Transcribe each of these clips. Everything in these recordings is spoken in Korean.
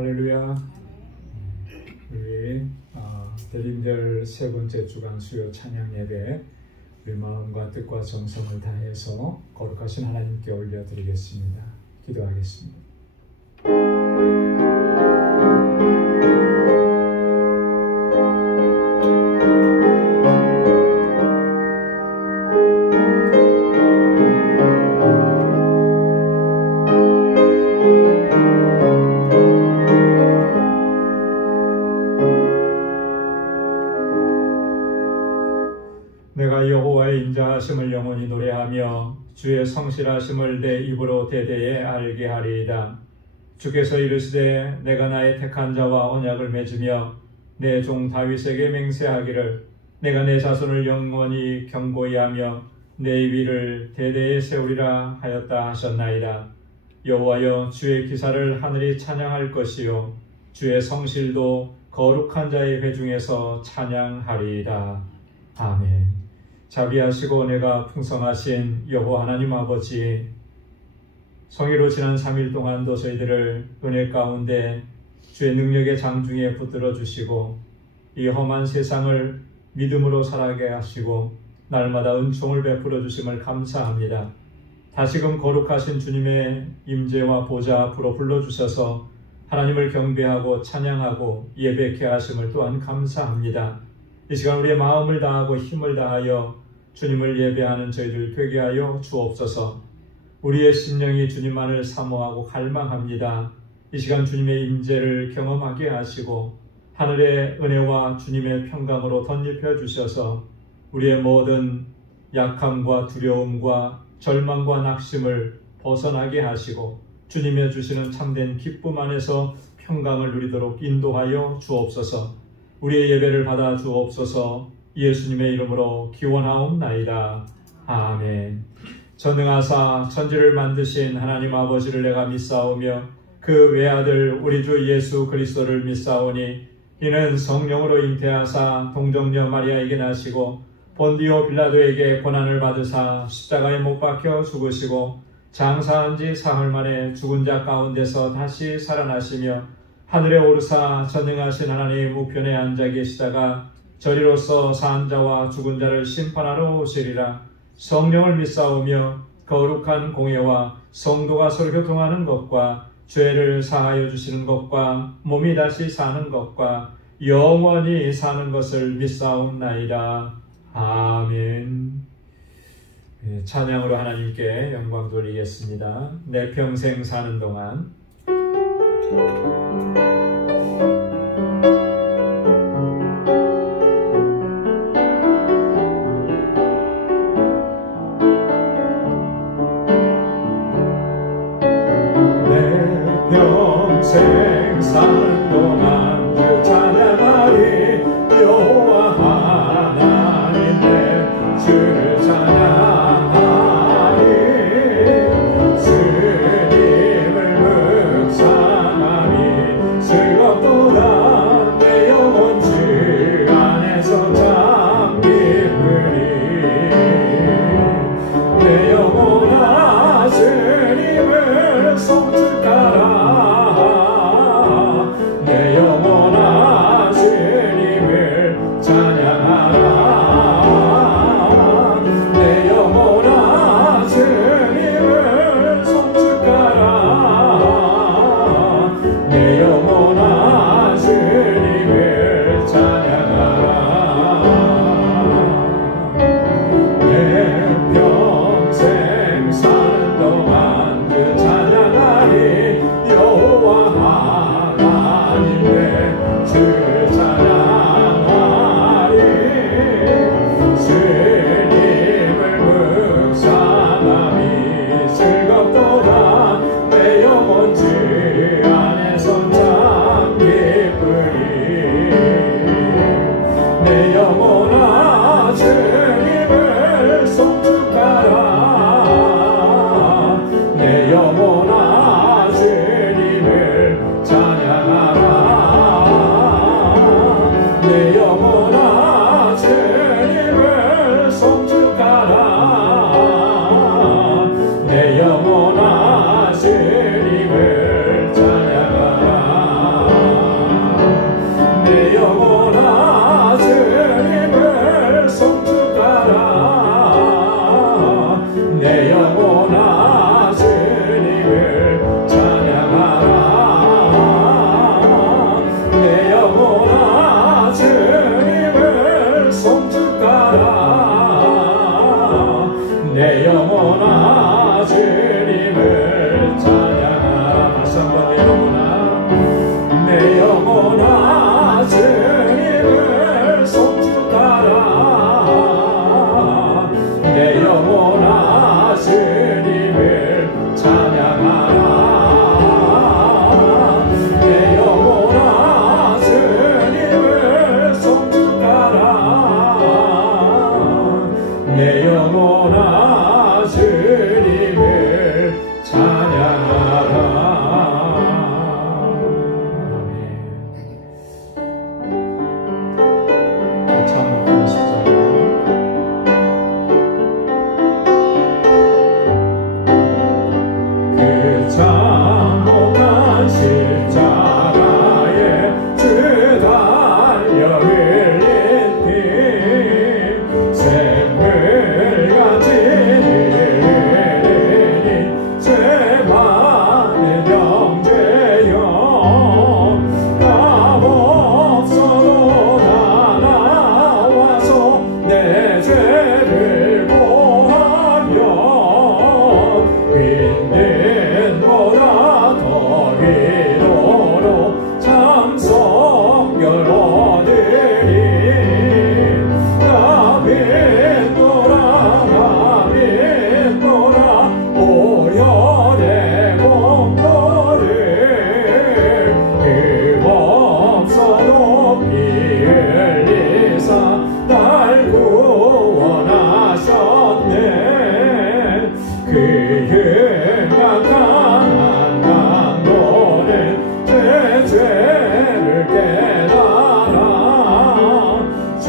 할렐루야. 우리 대림절 세 번째 주간 수요 찬양 예배 우리 마음과 뜻과 정성을 다해서 거룩하신 하나님께 올려드리겠습니다. 기도하겠습니다. 내가 여호와의 인자하심을 영원히 노래하며 주의 성실하심을 내 입으로 대대에 알게 하리이다. 주께서 이르시되 내가 나의 택한 자와 언약을 맺으며 내 종 다윗에게 맹세하기를 내가 내 자손을 영원히 경고히 하며 내 위를 대대에 세우리라 하였다 하셨나이다. 여호와여, 주의 기사를 하늘이 찬양할 것이요 주의 성실도 거룩한 자의 회중에서 찬양하리이다. 아멘. 자비하시고 내가 풍성하신 여호와 하나님 아버지, 성의로 지난 3일 동안도 저희들을 은혜 가운데 주의 능력의 장중에 붙들어 주시고 이 험한 세상을 믿음으로 살아가게 하시고 날마다 은총을 베풀어 주심을 감사합니다. 다시금 거룩하신 주님의 임재와 보좌 앞으로 불러주셔서 하나님을 경배하고 찬양하고 예배케 하심을 또한 감사합니다. 이 시간 우리의 마음을 다하고 힘을 다하여 주님을 예배하는 저희들 되게 하여 주옵소서. 우리의 심령이 주님만을 사모하고 갈망합니다. 이 시간 주님의 임재를 경험하게 하시고 하늘의 은혜와 주님의 평강으로 덧입혀 주셔서 우리의 모든 약함과 두려움과 절망과 낙심을 벗어나게 하시고 주님의 주시는 참된 기쁨 안에서 평강을 누리도록 인도하여 주옵소서. 우리의 예배를 받아 주옵소서. 예수님의 이름으로 기원하옵나이다. 아멘. 전능하사 천지를 만드신 하나님 아버지를 내가 믿사오며 그 외아들 우리 주 예수 그리스도를 믿사오니 이는 성령으로 잉태하사 동정녀 마리아에게 나시고 본디오 빌라도에게 고난을 받으사 십자가에 못 박혀 죽으시고 장사한 지 사흘 만에 죽은 자 가운데서 다시 살아나시며 하늘에 오르사 전능하신 하나님 우편에 앉아 계시다가 저리로서 산 자와 죽은 자를 심판하러 오시리라. 성령을 믿사오며 거룩한 공예와 성도가 서로 교통하는 것과 죄를 사하여 주시는 것과 몸이 다시 사는 것과 영원히 사는 것을 믿사옵나이다. 아멘. 찬양으로 하나님께 영광 돌리겠습니다. 내 평생 사는 동안 평생 사는 동안 주 찬양하리. 여호와 하나님 내 주를 찬양하리. 주님을 묵상하니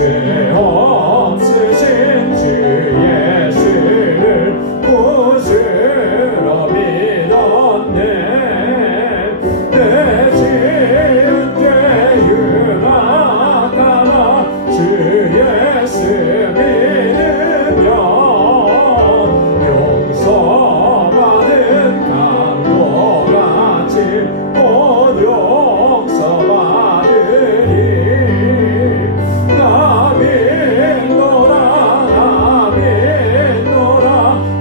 죄 없으신 주 예수를 구주로 믿었네. 내 지은 죄 유나가나 주 예수 믿으며 용서받은 강도같이 곧 용서받으리. 나 믿노라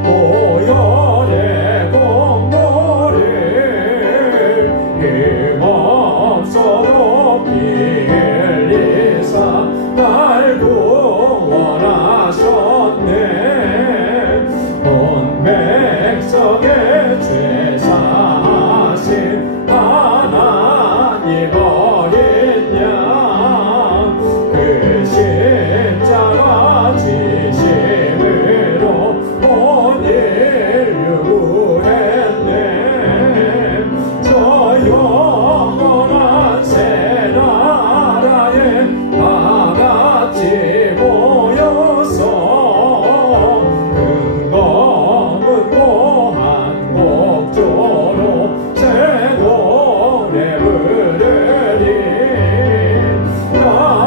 보혈의 공로를 힘없어도 피 흘리사 날 구원하셨네. 온 백성의 죄 사하신 하나님 어린 양, 그 십자가 지심으로 온 인류 구했네. 저 영원한 새 나라에 다같이 모여서 근거문고 한 곡조로 새 노래 부르리. 나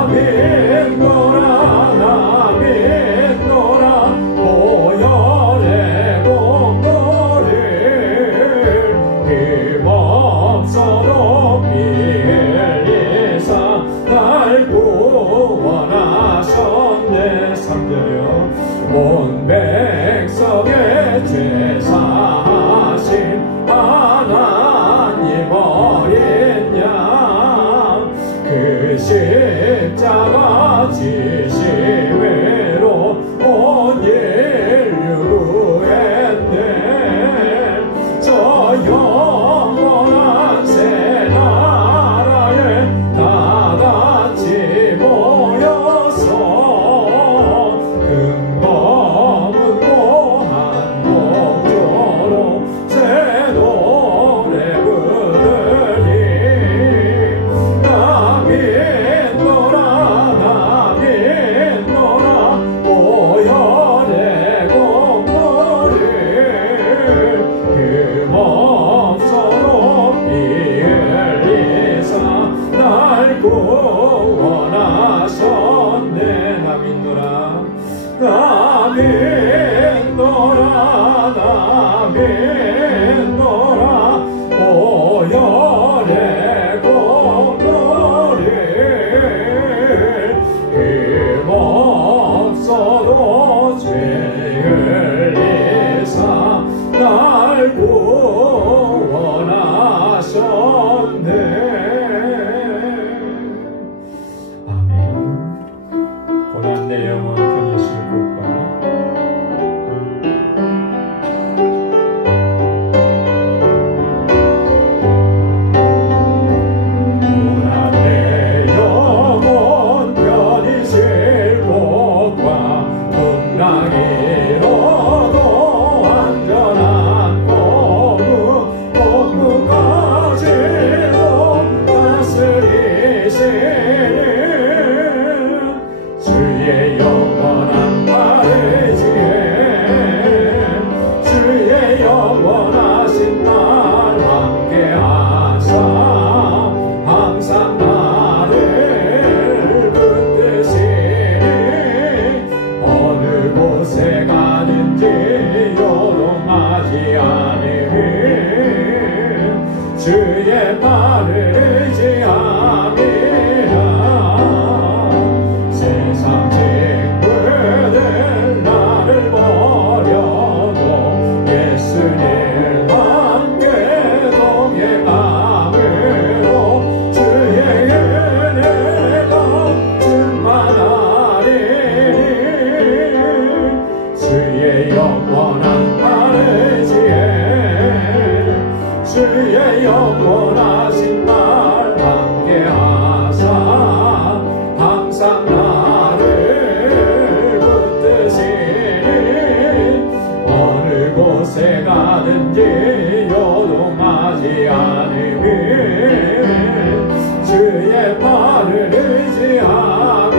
믿노라 보혈의 공로를 힘없어도 피 흘리사 날 구원하셨네. 3절이요. 온 백성의 죄 사하신 하나님 어린 양, 그 십자가 지심으로 온 인류 구했네. 저 영원한 새 나라에 다같이 모여서 근거문고 한 곡조로 새 노래 부르리. 나 믿노라 보혈의 공로를 힘없어도 피 흘리사 날 구원하셨네. 나 믿노라 보혈의 공로를 힘없어도 죄 흘리사 날 구원하셨네. 아멘. 고난 내 영혼 편히 쉴까. 주의 발을 의지함이라. 세상 친구들 나를 버려도 예수님 함께 동행함으로 주의 은혜가 충만하리니. 주의 영원한 발을 주의 영원하신 날 함께하사 항상 나를 붙드시니. 어느 곳에 가든지 요동하지 않으니 주의 발을 의지함이라.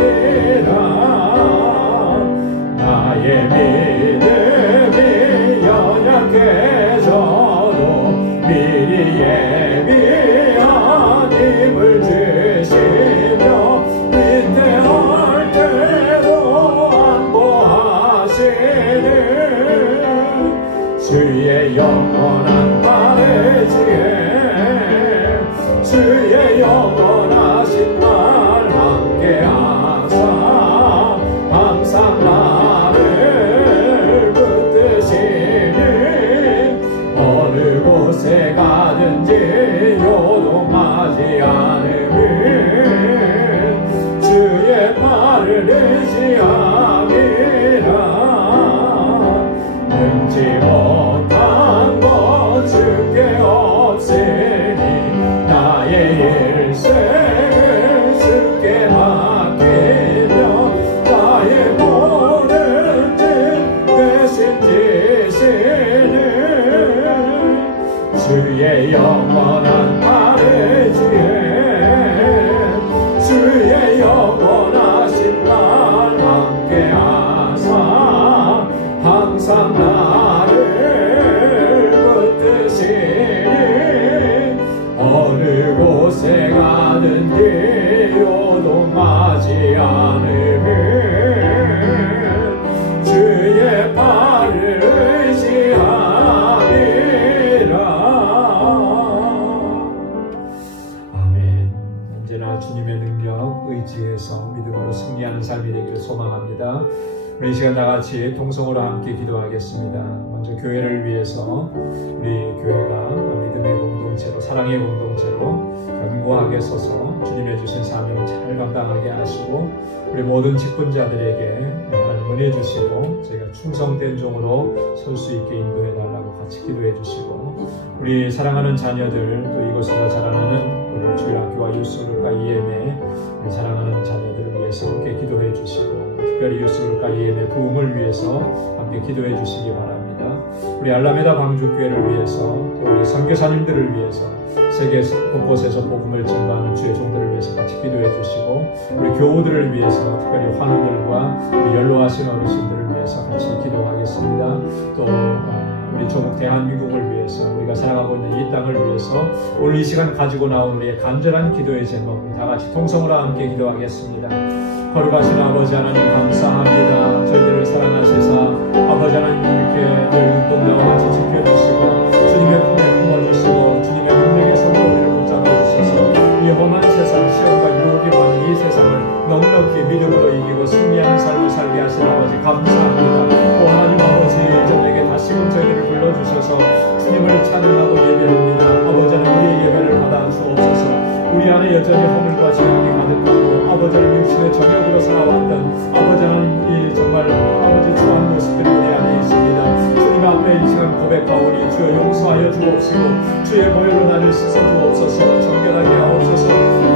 하는 삶이 되기를 소망합니다. 우리 이 시간 다같이 통성으로 함께 기도하겠습니다. 먼저 교회를 위해서 우리 교회가 믿음의 공동체로, 사랑의 공동체로 견고하게 서서 주님의 주신 사명을 잘 감당하게 하시고, 우리 모든 직분자들에게 하나님 은혜 주시고 저희가 충성된 종으로 설 수 있게 인도해 달라고 같이 기도해 주시고, 우리 사랑하는 자녀들, 또 이곳에서 자라나는 우리 주일학교와 유스그룹과 EM의 우리 사랑하는 자녀들을 위해서 함께 기도해 주시고, 특별히 유스그룹과 EM의 부흥을 위해서 함께 기도해 주시기 바랍니다. 우리 알라메다 방주교회를 위해서, 또 우리 선교사님들을 위해서, 세계 곳곳에서 복음을 증거하는 주의 종들을 위해서 같이 기도해 주시고, 우리 교우들을 위해서, 특별히 환우들과 우리 연로하신 어르신들을 위해서 같이 기도하겠습니다. 또 우리 조국 대한민국을 위해서, 우리가 살아가고 있는 이 땅을 위해서 오늘 이 시간 가지고 나온 우리의 간절한 기도의 제목, 우리 다 같이 통성으로 함께 기도하겠습니다. 거룩하신 아버지 하나님 감사합니다. 저희들을 사랑하시사 아버지 하나님 이렇게 늘 눈동자와 같이 지켜주시고 주님의 품에 품어주시고 주님의 능력의 손으로 우리를 붙잡아주셔서 이 험한 세상, 시험과 유혹이 많은 이 세상을 넉넉히 믿음으로 이기고 승리하는 삶을 살게 하신 아버지 감사합니다. 오 하나님 아버지, 저에게 다시금 저희들을 불러주셔서 주님을 찬양하고 예배합니다. 아버지 하나님 우리의 예배를 받아 주옵소서. 우리 안에 여전히 허물과 죄악이 가득하고 아버지 하나님 육신의 정욕으로 살아왔던 아버지 하나님 이 정말 아버지 추한 모습들이 우리 안에 있습니다. 주님 앞에 이 시간 고백하오니 주여 용서하여 주옵시고 주의 보혈로 나를 씻어 주옵소서. 정결하게 하옵소서.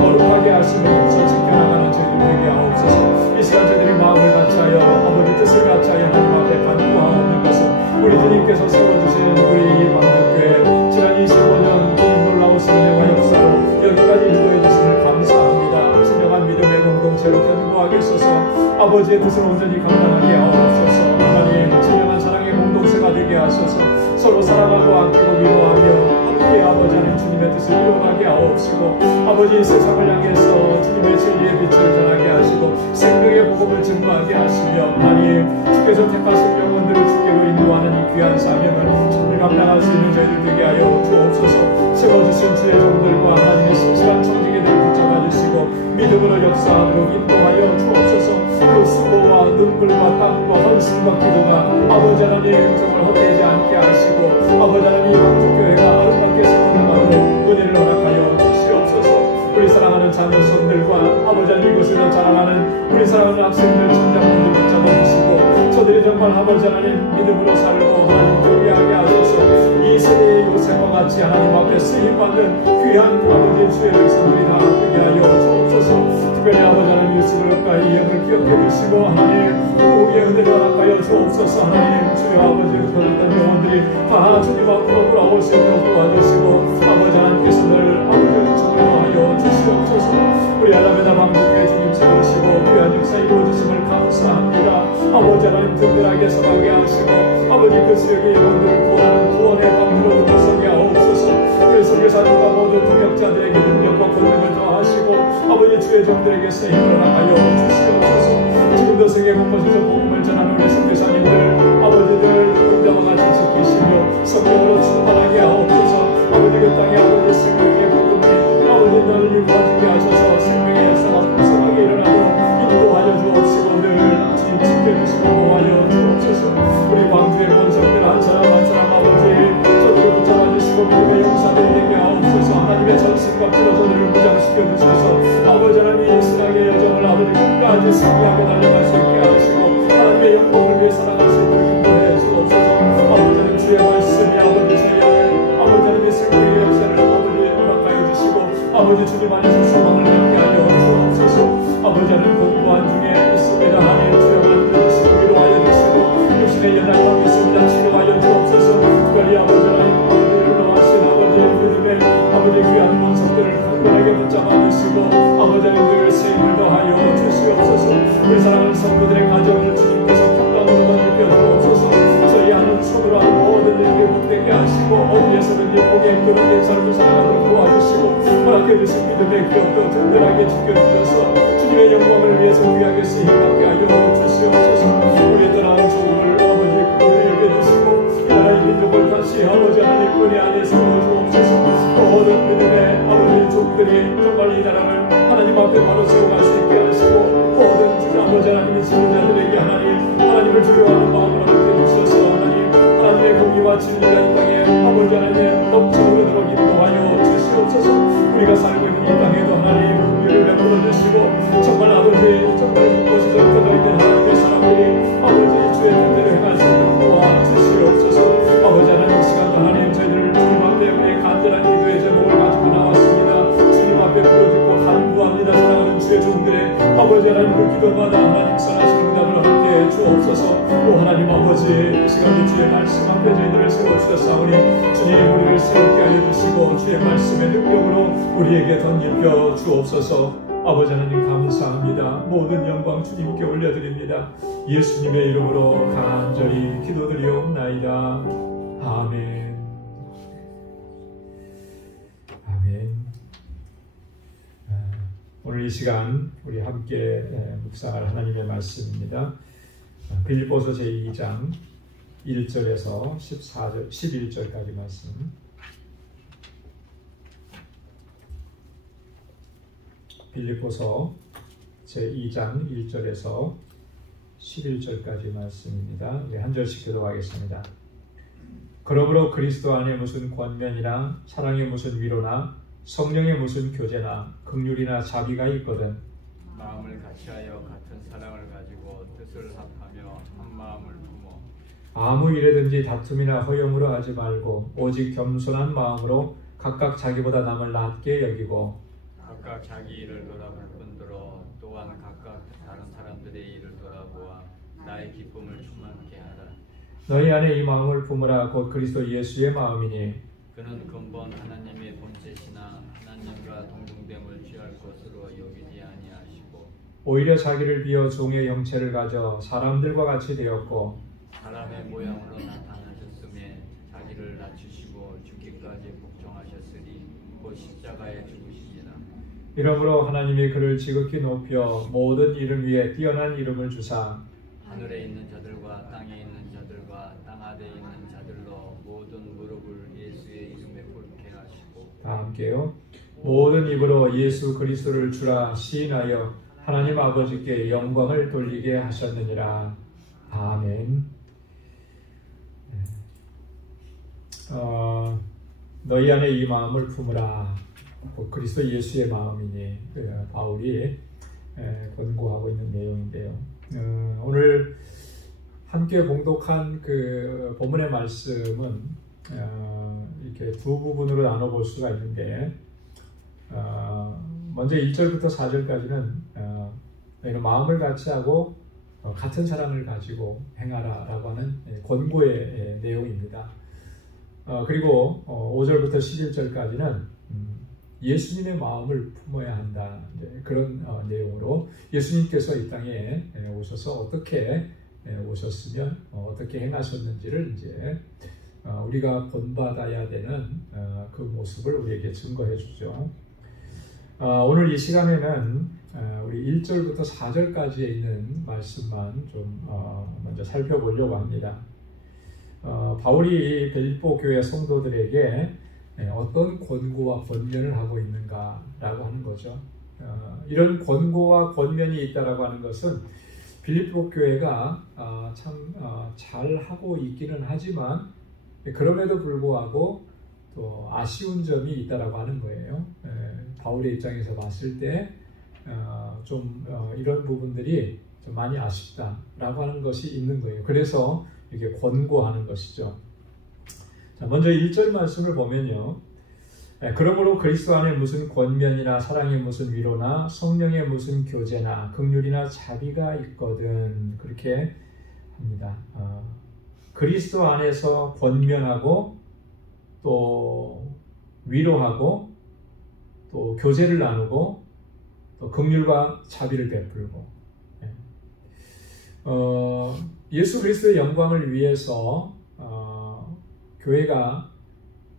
거룩하게 하시며 용서 지켜나가는 저희들 되게 하옵소서. 이 시간 저희들이 마음을 같이하여 아버지 뜻을 같이하여 하나님 앞에 간구하옵는 것은 우리 주님께서 세워주신 우리 이 방주교회 지난 25년 놀라우신 은혜와 역사로 여기까지 인도해 주심을 감사합니다. 진정한 믿음의 공동체로 견고하게 서서 아버지의 뜻을 온전히 감당하게 하옵소서. 하나님 진정한 사랑의 공동체가 되게 하셔서 서로 사랑하고 아끼고 위로하며 함께 아버지 하나님 주님의 뜻을 이루어가게 하옵시고, 아버지 세상을 향해서 주님의 진리의 빛을 전하게 하시고 생명의 복음을 증거하게 하시며, 하나님 주께서 택하신 영혼들을 주께로 인도하는 이 귀한 사명을 잘 감당할 수 있는 저희들 되게 하여 주옵소서. 세워주신 주의 종들과 하나님의 신실한 청지기들을 붙잡아 주시고 믿음으로 역사하도록 인도하여 주옵소서. 그 수고와 눈물과 땀과 헌신과 기도가 아버지 하나님의 영성을 헛되지 않게 하시고 아버지 하나님 방주교회가 아름답게 세워나가도록 은혜를 허락하여 주시옵소서. 우리 사랑하는 자녀 손들과 아버지 하나님 이곳에서 자라나는 우리 사랑하는 학생들 청장분들 붙잡아 주시고 저들이 정말 아버지 하나님 믿음으로 살고 하나님 경외하게 하셔서 이 세대의 요셉과 같이 하나님 앞에 쓰임받는 귀한 아버지 주의 백성들이 다 되게 하여 주옵소서. 특별히 아버지 하나님 유스그룹과 이영을 기억해 주시고 하나님 부흥의 은혜를 허락하여 주옵소서. 하나님 주여 아버지를 거듭던 영혼들이 다 주님 앞으로 돌아올 수 있도록 도와주시고 아버지 하나님께서 늘 아버지를 정리하여 주시옵소서. 우리 알라메다 방주교회 주님 세우시고 귀한 역사 이루어주심을 감사합니다. 아버지 하나님 든든하게 서가게 하시고 아버지 그 지역의 영혼들을 구원하는 구원의 방주로 들어서게 하옵소서. 우리 선교사님과 모든 동역자들에게 능력과 권능을 더하시고 아버지 주의 종들에게 세임을 하여 주시옵소서. 지금도 세계 곳곳에서 복음을 전하는 우리 선교사님들 아버지들 동자와 같이 지키시며 성령으로 충만하게 하옵소서. 아버지 그 땅에 아버지 생명의 복음이 아버지 너를 일구어지게 하셔서 생명의 역사가 풍성하게 일어나도록 인도하여 주옵시고 늘 주님 지켜주시고 보호하여 주옵소서. 우리 광주의 본성들 한 사람 한 사람 아버지 저들을 붙잡아주시고 믿음의 용사들이 되게 하옵소서. 하나님의 전승과 피로전을 무장시켜 주셔서 아버지 하나님 신앙의 여정을 아버지 끝까지 승리하게 달려갈 수 있게 하시고 하나님의 영광을 위해 살아갈 수 있도록 인도해 주옵소서. 아버지 하나님 주의 말씀이 아버지 저희의 아버지 하나님의 생명의 역사를 아버지 허락하여 주시고 아버지 주님 안에서 소망을 갖게 하여 주옵소서. 아버지 하나님 공부한 중에 있습니다. 하나님 주여 만들어주시고 위로하여 주시고 육신의 연약함이 있습니다. 치료하여 주옵소서. 특별히 아버지 하나님 아버지를 놓아신 아버지 믿음의 아버지 귀한 원석들을 강건하게 붙잡아 주시고 아버지 하나님 늘 세임을 더하여 주시옵소서. 우리 사랑하는 성도들의 가정을 주님께서 평강으로 만들어 주옵소서. 저희 하는 손으로 하는 모든 일을 복되게 하시고 어디에서든지 복에 그런 삶을 살아가도록 도와주시고 허락해주신 믿음의 기업도 든든하게 지켜주셔서 주님의 영광을 위해서 귀하게 쓰임받게 하여 주시옵소서. 우리의 떠나온 죽음을 아버지 그를 여겨주시고 이 나라의 민족을 다시 아버지 하나님 은혜 안에 세워주옵소서. 모든 믿음의 아버지 종들이 정말 이 나라를 하나님 앞에 바로 세워갈 수 있게 하시고 모든 주자 아버지 하나님의 지는 자들에게 하나님을 두려워하는 마음을 허락해 주셔서 하나님의 공의와 진리가 이 땅에 아버지 하나님의 넘쳐 흐르도록 인도하여 주시옵소서. 우리가 살고 있는 이 땅에도 하나님 긍휼을 베풀어 주시고 정말 아버지 정말 그곳에서 흩어져 있는 하나님의 사람들이 아버지 주의 뜻대로 행할 수 있도록 도와주시옵소서. 아버지 하나님 시간도 하나님 저희들을 주님 앞에 우리의 간절한 기도의 제목을 가지고 나왔습니다. 주님 앞에 부르짖고 간구합니다. 사랑하는 주의 종들의 아버지 하나님 그 기도마다 하나님 선하신 응답을 허락해 주옵소서. 또 하나님 아버지 이 시간도 주의 말씀 앞에 저희들을 세워주셨사오니 주님 우리를 세웠게 하여 주시고 주의 말씀의 능력으로 우리에게 덧입혀 주옵소서. 아버지 하나님 감사합니다. 모든 영광 주님께 올려드립니다. 예수님의 이름으로 간절히 기도드리옵나이다. 아멘. 아멘. 오늘 이 시간 우리 함께 묵상할 하나님의 말씀입니다. 빌립보서 제2장 1절에서 14절, 11절까지 말씀. 빌립보서 제2장 1절에서 11절까지 말씀입니다. 우리 한 절씩 기도하겠습니다. 그러므로 그리스도 안에 무슨 권면이나 사랑의 무슨 위로나 성령의 무슨 교제나 긍휼이나 자비가 있거든 마음을 같이하여 같은 사랑을 가지고 뜻을 합하며 한 마음을 품어 아무 일에든지 다툼이나 허용으로 하지 말고 오직 겸손한 마음으로 각각 자기보다 남을 낮게 여기고 각각 자기 일을 돌아볼 뿐더러 또한 각각 다른 사람들의 일을 돌아보아 나의 기쁨을 충만케 하라. 너희 안에 이 마음을 품으라. 곧 그리스도 예수의 마음이니 그는 근본 하나님의 본체시나 하나님과 동등됨을 취할 것으로 여기지 아니하시고 오히려 자기를 비어 종의 형체를 가져 사람들과 같이 되었고 사람의 모양으로 나타나셨음에 자기를 낮추시고 죽기까지 복종하셨으니 곧 십자가에 죽으시니라. 이러므로 하나님이 그를 지극히 높여 모든 이름 위에 뛰어난 이름을 주사 하늘에 있는 자들과 땅에 있는 자들과 땅 아래에 있는 자들로 모든 무릎을 예수의 이름에 꿇게 하시고 다 함께요. 모든 입으로 예수 그리스도를 주라 시인하여 하나님 아버지께 영광을 돌리게 하셨느니라. 아멘. 너희 안에 이 마음을 품으라. 그리스도 예수의 마음이니 바울이 권고하고 있는 내용인데요. 오늘 함께 봉독한 그 본문의 말씀은 이렇게 두 부분으로 나눠볼 수가 있는데 먼저 1절부터 4절까지는 너희는 마음을 같이 하고 같은 사랑을 가지고 행하라 라고 하는 권고의 내용입니다. 그리고 5절부터 11절까지는 예수님의 마음을 품어야 한다. 그런 내용으로 예수님께서 이 땅에 오셔서 어떻게 오셨으면 어떻게 행하셨는지를 이제 우리가 본받아야 되는 그 모습을 우리에게 증거해 주죠. 오늘 이 시간에는 우리 1절부터 4절까지에 있는 말씀만 좀 먼저 살펴보려고 합니다. 바울이 빌립보 교회 성도들에게 어떤 권고와 권면을 하고 있는가라고 하는 거죠. 이런 권고와 권면이 있다라고 하는 것은 빌립보 교회가 참 잘하고 있기는 하지만 그럼에도 불구하고 또 아쉬운 점이 있다라고 하는 거예요. 바울의 입장에서 봤을 때 좀 이런 부분들이 좀 많이 아쉽다라고 하는 것이 있는 거예요. 그래서 이렇게 권고하는 것이죠. 자, 먼저 1절 말씀을 보면요. 그러므로 그리스도 안에 무슨 권면이나 사랑의 무슨 위로나 성령의 무슨 교제나 긍휼이나 자비가 있거든 그렇게 합니다. 그리스도 안에서 권면하고 또 위로하고 또 교제를 나누고 또 긍휼과 자비를 베풀고 예수 그리스도의 영광을 위해서 교회가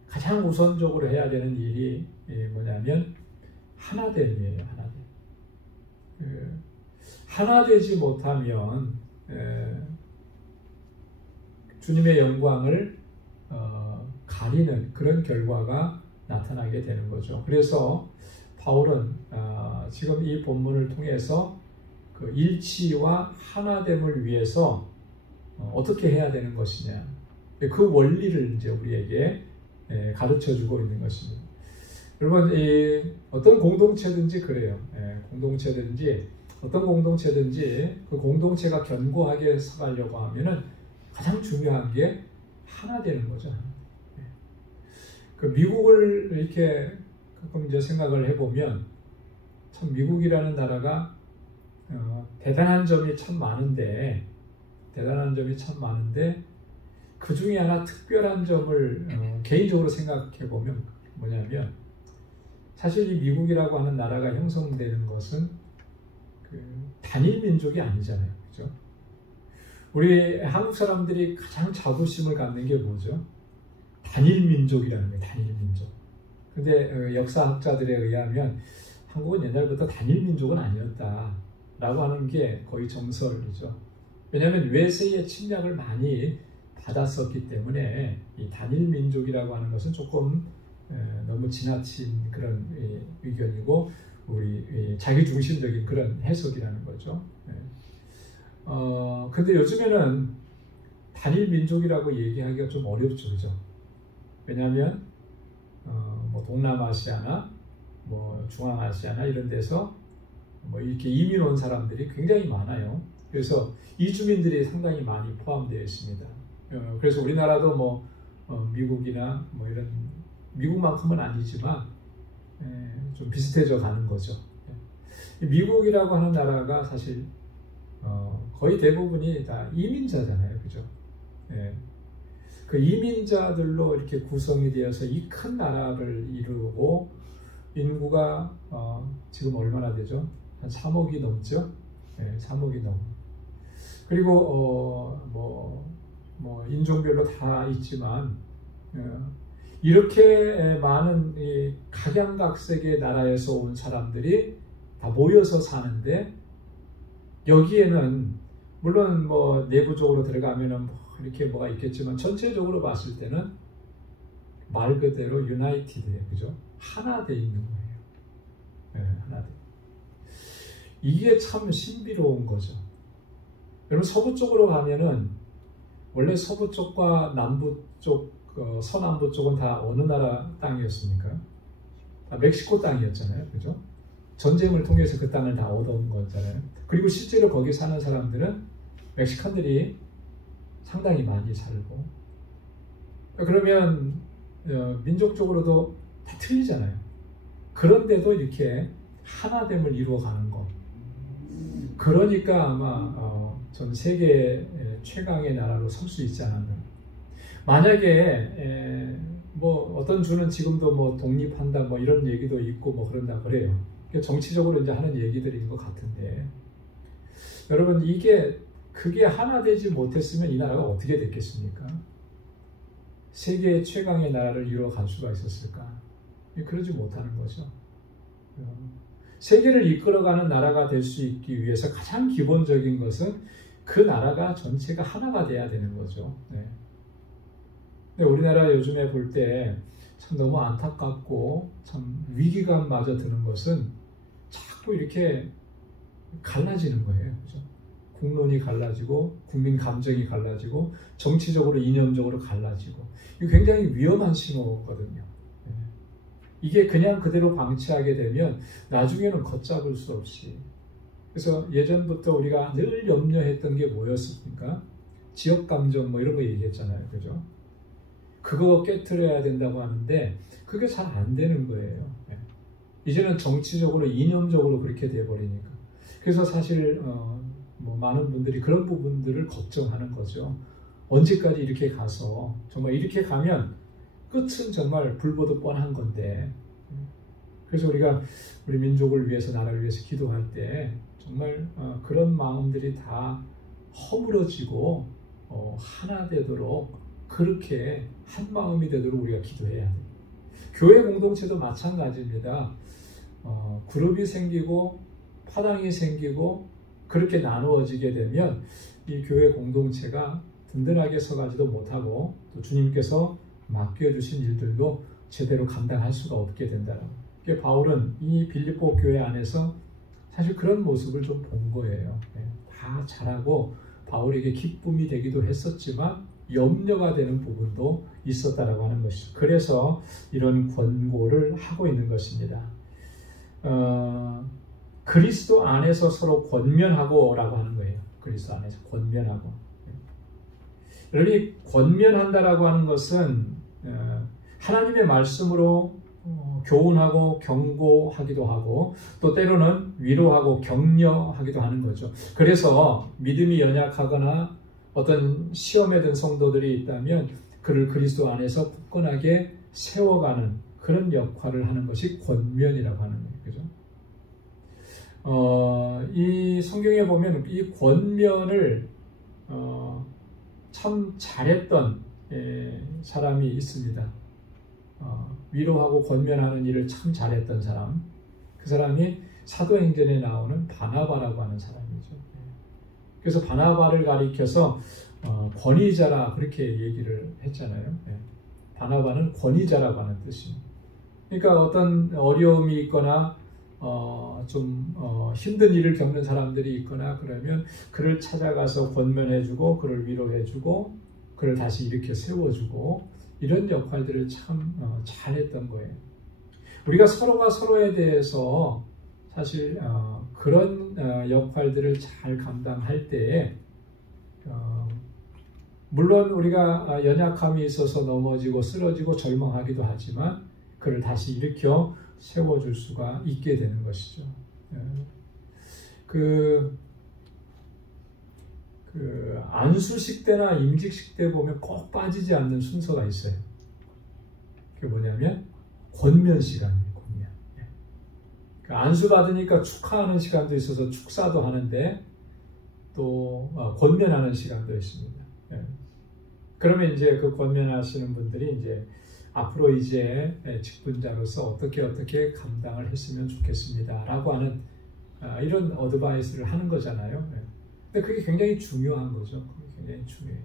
가장 우선적으로 해야 되는 일이 뭐냐면 하나됨이에요. 하나됨. 하나되지 못하면 주님의 영광을 가리는 그런 결과가 나타나게 되는 거죠. 그래서 바울은 지금 이 본문을 통해서 그 일치와 하나됨을 위해서 어떻게 해야 되는 것이냐, 그 원리를 이제 우리에게 가르쳐주고 있는 것입니다. 여러분, 어떤 공동체든지 그래요. 어떤 공동체든지 그 공동체가 견고하게 서가려고 하면은 가장 중요한 게 하나 되는 거죠. 그 미국을 이렇게 가끔 이제 생각을 해보면 참 미국이라는 나라가 대단한 점이 참 많은데 그 중에 하나 특별한 점을 개인적으로 생각해 보면 뭐냐면, 사실 이 미국이라고 하는 나라가 형성되는 것은 그 단일 민족이 아니잖아요, 그죠? 우리 한국 사람들이 가장 자부심을 갖는 게 뭐죠? 단일 민족이라는 거예요, 단일 민족. 근데 역사학자들에 의하면 한국은 옛날부터 단일 민족은 아니었다라고 하는 게 거의 정설이죠. 왜냐하면 외세의 침략을 많이 받았었기 때문에 이 단일 민족이라고 하는 것은 조금 너무 지나친 그런 의견이고, 우리 자기중심적인 그런 해석이라는 거죠. 근데 요즘에는 단일 민족이라고 얘기하기가 좀 어렵죠, 그죠? 왜냐하면 뭐 동남아시아나 뭐 중앙아시아나 이런 데서 뭐 이렇게 이민 온 사람들이 굉장히 많아요. 그래서 이주민들이 상당히 많이 포함되어 있습니다. 그래서 우리나라도 뭐 미국이나 뭐 이런, 미국만큼은 아니지만 좀 비슷해져 가는 거죠. 미국이라고 하는 나라가 사실 거의 대부분이 다 이민자잖아요, 그죠? 그 이민자들로 이렇게 구성이 되어서 이 큰 나라를 이루고, 인구가 지금 얼마나 되죠? 한 3억이 넘죠? 3억이 넘어. 그리고 뭐 인종별로 다 있지만 이렇게 많은 이 각양각색의 나라에서 온 사람들이 다 모여서 사는데, 여기에는 물론 뭐 내부적으로 들어가면은 뭐 이렇게 뭐가 있겠지만 전체적으로 봤을 때는 말 그대로 유나이티드예요, 그죠? 하나 돼 있는 거예요. 하나 돼. 이게 참 신비로운 거죠. 여러분, 서부 쪽으로 가면은 원래 서부 쪽과 남부 쪽, 서남부 쪽은 다 어느 나라 땅이었습니까? 다 멕시코 땅이었잖아요, 그죠? 전쟁을 통해서 그 땅을 다 얻어온 거잖아요. 그리고 실제로 거기 사는 사람들은 멕시칸들이 상당히 많이 살고, 그러면 민족적으로도 다 틀리잖아요. 그런데도 이렇게 하나됨을 이루어가는 것. 그러니까 아마 전 세계 최강의 나라로 설 수 있지 않았나. 만약에 뭐 어떤 주는 지금도 뭐 독립한다 뭐 이런 얘기도 있고 뭐 그런다 그래요. 정치적으로 이제 하는 얘기들인 것 같은데, 여러분, 그게 하나 되지 못했으면 이 나라가 어떻게 됐겠습니까? 세계 최강의 나라를 이루어갈 수가 있었을까? 그러지 못하는 거죠. 세계를 이끌어가는 나라가 될 수 있기 위해서 가장 기본적인 것은 그 나라가 전체가 하나가 돼야 되는 거죠. 근데 우리나라 요즘에 볼 때 참 너무 안타깝고 참 위기감마저 드는 것은 자꾸 이렇게 갈라지는 거예요, 그죠? 국론이 갈라지고, 국민 감정이 갈라지고, 정치적으로, 이념적으로 갈라지고, 이거 굉장히 위험한 신호거든요. 이게 그냥 그대로 방치하게 되면 나중에는 걷잡을 수 없이. 그래서 예전부터 우리가 늘 염려했던 게 뭐였습니까? 지역 감정 뭐 이런 거 얘기했잖아요, 그죠? 그거 깨트려야 된다고 하는데 그게 잘 안 되는 거예요. 이제는 정치적으로, 이념적으로 그렇게 돼버리니까. 그래서 사실 뭐 많은 분들이 그런 부분들을 걱정하는 거죠. 언제까지 이렇게 가서, 정말 이렇게 가면 끝은 정말 불보듯 뻔한 건데. 그래서 우리가 우리 민족을 위해서, 나라를 위해서 기도할 때 정말 그런 마음들이 다 허물어지고 하나 되도록, 그렇게 한 마음이 되도록 우리가 기도해야 돼요. 교회 공동체도 마찬가지입니다. 그룹이 생기고 파당이 생기고 그렇게 나누어지게 되면 이 교회 공동체가 든든하게 서가지도 못하고, 또 주님께서 맡겨주신 일들도 제대로 감당할 수가 없게 된다는. 바울은 이 빌립보 교회 안에서 사실 그런 모습을 좀 본 거예요. 다 잘하고 바울에게 기쁨이 되기도 했었지만 염려가 되는 부분도 있었다라고 하는 것이죠. 그래서 이런 권고를 하고 있는 것입니다. 그리스도 안에서 서로 권면하고라고 하는 거예요. 그리스도 안에서 권면하고. 여러분이 권면한다라고 하는 것은 하나님의 말씀으로 교훈하고 경고하기도 하고 또 때로는 위로하고 격려하기도 하는 거죠. 그래서 믿음이 연약하거나 어떤 시험에 든 성도들이 있다면 그를 그리스도 안에서 굳건하게 세워가는 그런 역할을 하는 것이 권면이라고 하는 거예요. 그죠? 이 성경에 보면 이 권면을 참 잘했던 사람이 있습니다. 위로하고 권면하는 일을 참 잘했던 사람, 그 사람이 사도행전에 나오는 바나바라고 하는 사람이죠. 그래서 바나바를 가리켜서 권위자라 그렇게 얘기를 했잖아요. 바나바는 권위자라고 하는 뜻입니다. 그러니까 어떤 어려움이 있거나 좀 힘든 일을 겪는 사람들이 있거나 그러면 그를 찾아가서 권면해주고 그를 위로해주고 그를 다시 이렇게 세워주고 이런 역할들을 참 잘했던 거예요. 우리가 서로가 서로에 대해서 사실 그런 역할들을 잘 감당할 때에 물론 우리가 연약함이 있어서 넘어지고 쓰러지고 절망하기도 하지만 그를 다시 일으켜 세워줄 수가 있게 되는 것이죠. 안수식 때나 임직식 때 보면 꼭 빠지지 않는 순서가 있어요. 그게 뭐냐면 권면 시간이에요. 권면. 안수 받으니까 축하하는 시간도 있어서 축사도 하는데 또 권면하는 시간도 있습니다. 그러면 이제 그 권면하시는 분들이 이제 앞으로 이제 직분자로서 어떻게 감당을 했으면 좋겠습니다라고 하는 이런 어드바이스를 하는 거잖아요. 근데 그게 굉장히 중요한 거죠. 굉장히 중요해요.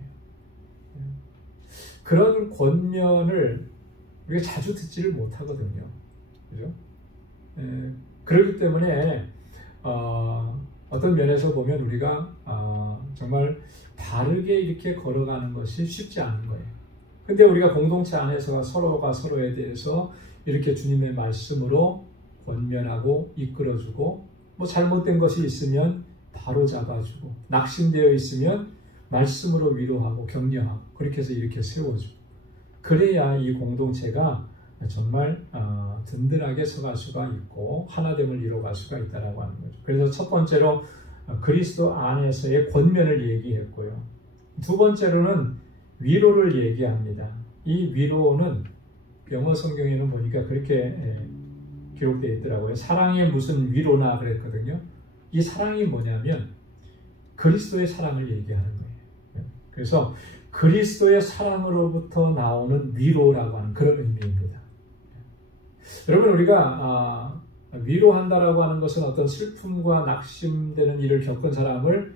그런 권면을 우리가 자주 듣지를 못하거든요. 그죠? 그렇기 때문에 어떤 면에서 보면 우리가 정말 바르게 이렇게 걸어가는 것이 쉽지 않은 거예요. 근데 우리가 공동체 안에서 서로가 서로에 대해서 이렇게 주님의 말씀으로 권면하고 이끌어주고 뭐 잘못된 것이 있으면 바로 잡아주고 낙심되어 있으면 말씀으로 위로하고 격려하고 그렇게 해서 이렇게 세워주고 그래야 이 공동체가 정말 든든하게 서갈 수가 있고 하나됨을 이뤄갈 수가 있다라고 하는 거죠. 그래서 첫 번째로 그리스도 안에서의 권면을 얘기했고요. 두 번째로는 위로를 얘기합니다. 이 위로는 영어 성경에는 보니까 그렇게 기록되어 있더라고요. 사랑의 무슨 위로나 그랬거든요. 이 사랑이 뭐냐면 그리스도의 사랑을 얘기하는 거예요. 그래서 그리스도의 사랑으로부터 나오는 위로라고 하는 그런 의미입니다. 여러분 우리가 위로한다라고 하는 것은 어떤 슬픔과 낙심되는 일을 겪은 사람을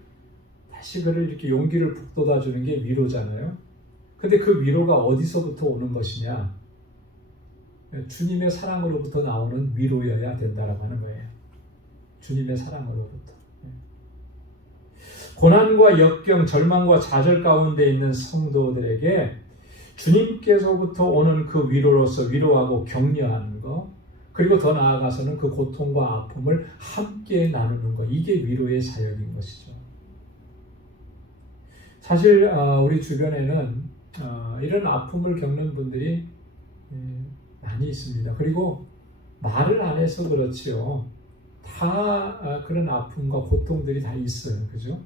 다시 그를 이렇게 용기를 북돋아 주는 게 위로잖아요. 근데 그 위로가 어디서부터 오는 것이냐? 주님의 사랑으로부터 나오는 위로여야 된다라고 하는 거예요. 주님의 사랑으로부터. 고난과 역경, 절망과 좌절 가운데 있는 성도들에게 주님께서부터 오는 그 위로로서 위로하고 격려하는 것, 그리고 더 나아가서는 그 고통과 아픔을 함께 나누는 것, 이게 위로의 사역인 것이죠. 사실 우리 주변에는 이런 아픔을 겪는 분들이 많이 있습니다. 그리고 말을 안 해서 그렇지요. 다 그런 아픔과 고통들이 다 있어요. 그죠?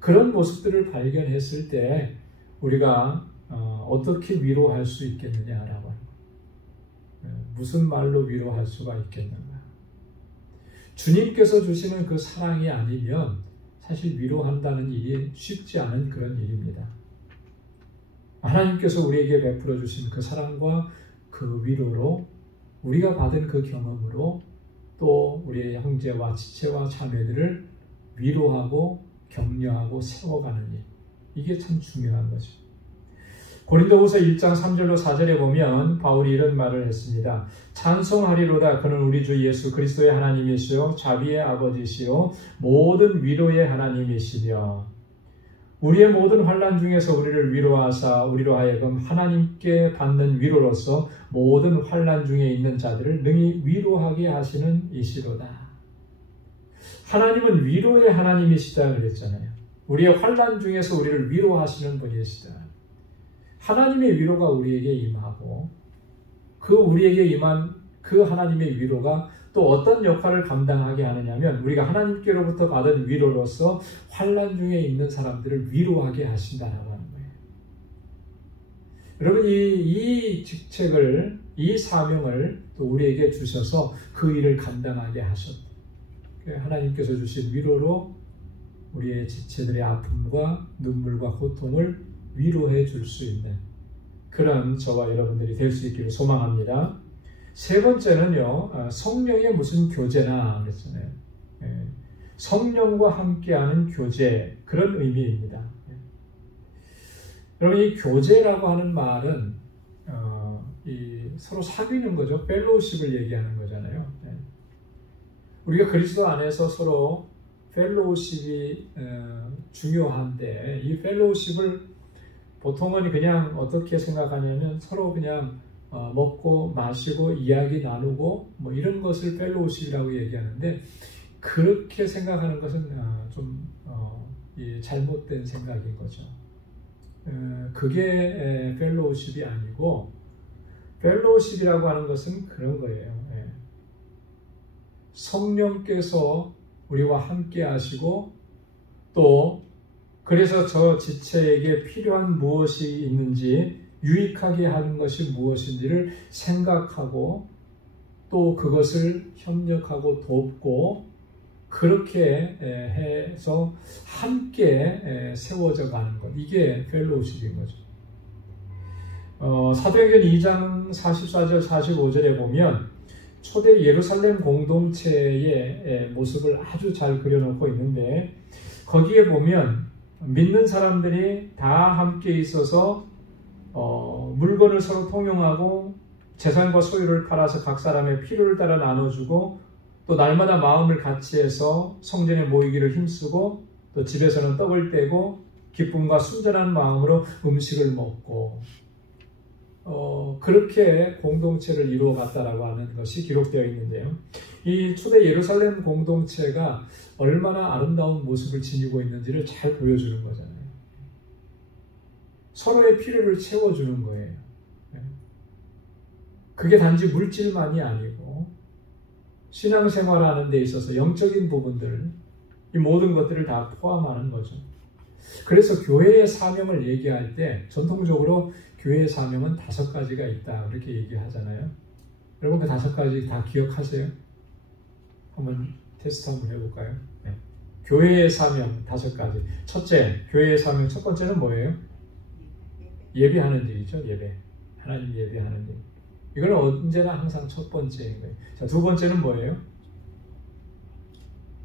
그런 모습들을 발견했을 때 우리가 어떻게 위로할 수 있겠느냐라고 하는 거예요. 무슨 말로 위로할 수가 있겠는가? 주님께서 주시는 그 사랑이 아니면 사실 위로한다는 일이 쉽지 않은 그런 일입니다. 하나님께서 우리에게 베풀어 주신 그 사랑과 그 위로로 우리가 받은 그 경험으로 또 우리의 형제와 지체와 자매들을 위로하고 격려하고 세워가는 일, 이게 참 중요한 거죠. 고린도후서 1장 3절로 4절에 보면 바울이 이런 말을 했습니다. 찬송하리로다. 그는 우리 주 예수 그리스도의 하나님이시요 자비의 아버지시요 모든 위로의 하나님이시며 우리의 모든 환난 중에서 우리를 위로하사 우리로 하여금 하나님께 받는 위로로서 모든 환난 중에 있는 자들을 능히 위로하게 하시는 이시로다. 하나님은 위로의 하나님이시다 그랬잖아요. 우리의 환난 중에서 우리를 위로하시는 분이시다. 하나님의 위로가 우리에게 임하고 그 우리에게 임한 그 하나님의 위로가 또 어떤 역할을 감당하게 하느냐면 우리가 하나님께로부터 받은 위로로서 환난 중에 있는 사람들을 위로하게 하신다라고 하는 거예요. 여러분 이 직책을 이 사명을 또 우리에게 주셔서 그 일을 감당하게 하셨다. 하나님께서 주신 위로로 우리의 지체들의 아픔과 눈물과 고통을 위로해 줄 수 있는 그런 저와 여러분들이 될 수 있기를 소망합니다. 세 번째는요, 성령의 무슨 교제나 그랬잖아요. 성령과 함께하는 교제, 그런 의미입니다. 여러분, 이 교제라고 하는 말은 서로 사귀는 거죠. 펠로우십을 얘기하는 거잖아요. 우리가 그리스도 안에서 서로 펠로우십이 중요한데 이 펠로우십을 보통은 그냥 어떻게 생각하냐면 서로 그냥 먹고 마시고 이야기 나누고 뭐 이런 것을 펠로우십이라고 얘기하는데 그렇게 생각하는 것은 좀 잘못된 생각인 거죠. 그게 펠로우십이 아니고 펠로우십이라고 하는 것은 그런 거예요. 성령께서 우리와 함께 하시고 또 그래서 저 지체에게 필요한 무엇이 있는지 유익하게 하는 것이 무엇인지를 생각하고 또 그것을 협력하고 돕고 그렇게 해서 함께 세워져 가는 것. 이게 펠로우십인 거죠. 사도행전 2장 44절 45절에 보면 초대 예루살렘 공동체의 모습을 아주 잘 그려놓고 있는데 거기에 보면 믿는 사람들이 다 함께 있어서 물건을 서로 통용하고 재산과 소유를 팔아서 각 사람의 필요를 따라 나눠주고 또 날마다 마음을 같이해서 성전에 모이기를 힘쓰고 또 집에서는 떡을 떼고 기쁨과 순전한 마음으로 음식을 먹고 그렇게 공동체를 이루어갔다라고 하는 것이 기록되어 있는데요. 이 초대 예루살렘 공동체가 얼마나 아름다운 모습을 지니고 있는지를 잘 보여주는 거잖아요. 서로의 필요를 채워주는 거예요. 그게 단지 물질만이 아니고 신앙생활하는 데 있어서 영적인 부분들, 이 모든 것들을 다 포함하는 거죠. 그래서 교회의 사명을 얘기할 때 전통적으로 교회의 사명은 5가지가 있다 이렇게 얘기하잖아요. 여러분 그 5가지 다 기억하세요? 한번 테스트 한번 해볼까요? 네. 교회의 사명 5가지. 첫째, 교회의 사명 첫 번째는 뭐예요? 예배하는 일이죠. 예배. 하나님 예배하는 일. 이거는 언제나 항상 첫 번째인 거예요. 자, 두 번째는 뭐예요?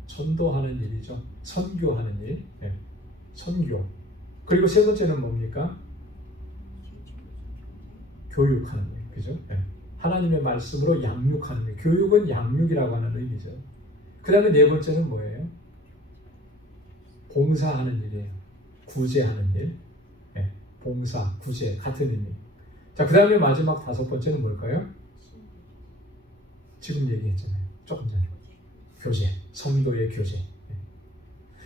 전도하는 일이죠. 선교하는 일. 네. 선교. 그리고 세 번째는 뭡니까? 교육하는 일. 그죠? 네. 하나님의 말씀으로 양육하는 일. 교육은 양육이라고 하는 의미죠. 그 다음에 네 번째는 뭐예요? 봉사하는 일이에요. 구제하는 일. 네. 봉사, 구제, 같은 의미. 자, 그 다음에 마지막 5번째는 뭘까요? 지금 얘기했잖아요. 조금 전에. 교제, 성도의 교제.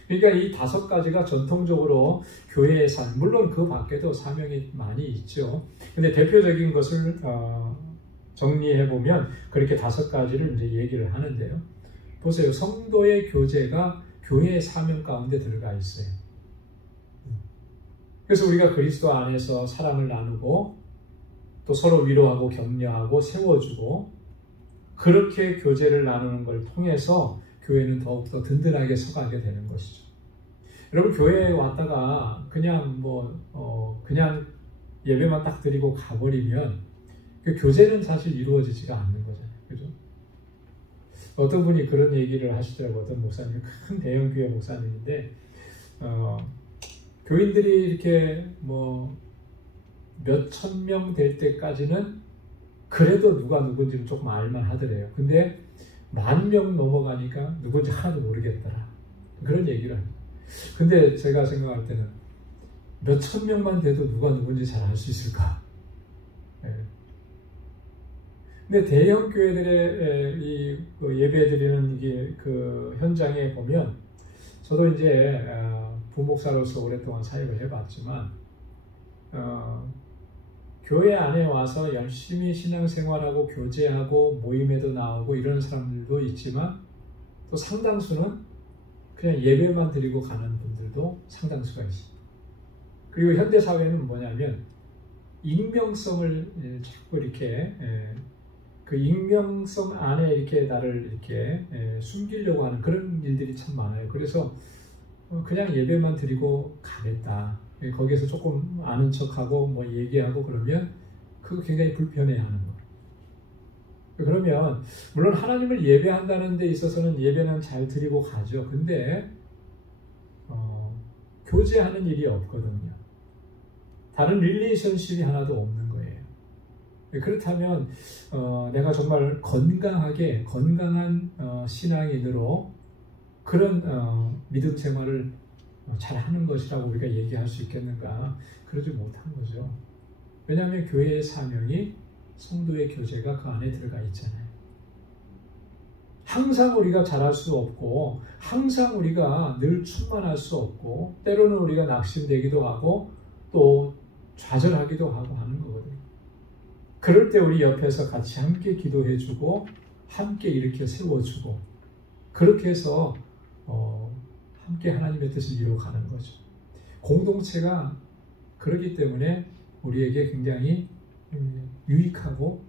그러니까 이 5가지가 전통적으로 교회의 삶, 물론 그 밖에도 사명이 많이 있죠. 근데 대표적인 것을 정리해보면 그렇게 5가지를 이제 얘기를 하는데요. 보세요. 성도의 교제가 교회의 사명 가운데 들어가 있어요. 그래서 우리가 그리스도 안에서 사랑을 나누고 또 서로 위로하고 격려하고 세워주고 그렇게 교제를 나누는 걸 통해서 교회는 더욱더 든든하게 서가게 되는 것이죠. 여러분 교회에 왔다가 그냥 그냥 예배만 딱 드리고 가버리면 그 교제는 사실 이루어지지가 않는 거잖아요. 그죠? 어떤 분이 그런 얘기를 하시더라고요. 어떤 목사님, 큰 대형 교회 목사님인데 교인들이 이렇게 몇천 명 될 때까지는 그래도 누가 누군지는 조금 알만 하더래요. 근데 10,000명 넘어가니까 누군지 하나도 모르겠더라. 그런 얘기를 합니다. 근데 제가 생각할 때는 몇천 명만 돼도 누가 누군지 잘 알 수 있을까? 예. 근데 대형 교회들의 이 예배 드리는 이게 그 현장에 보면 저도 이제 부목사로서 오랫동안 사역을 해봤지만 교회 안에 와서 열심히 신앙생활하고 교제하고 모임에도 나오고 이런 사람들도 있지만 또 상당수는 그냥 예배만 드리고 가는 분들도 상당수가 있습니다. 그리고 현대사회는 뭐냐면 익명성을 자꾸 이렇게 그 익명성 안에 이렇게 나를 이렇게 숨기려고 하는 그런 일들이 참 많아요. 그래서 그냥 예배만 드리고 가겠다. 거기에서 조금 아는 척하고 뭐 얘기하고 그러면 그거 굉장히 불편해하는 거예요. 그러면 물론 하나님을 예배한다는 데 있어서는 예배는 잘 드리고 가죠. 근데 교제하는 일이 없거든요. 다른 릴레이션십이 하나도 없는 거예요. 그렇다면 내가 정말 건강한 신앙인으로 그런 믿음 생활을 잘하는 것이라고 우리가 얘기할 수 있겠는가? 그러지 못한 거죠. 왜냐하면 교회의 사명이 성도의 교제가 그 안에 들어가 있잖아요. 항상 우리가 잘할 수 없고 항상 우리가 늘 충만할 수 없고 때로는 우리가 낙심되기도 하고 또 좌절하기도 하고 하는 거거든요. 그럴 때 우리 옆에서 같이 함께 기도해주고 함께 일으켜 세워주고 그렇게 해서 함께 하나님의 뜻을 이루어가는 거죠. 공동체가 그렇기 때문에 우리에게 굉장히 유익하고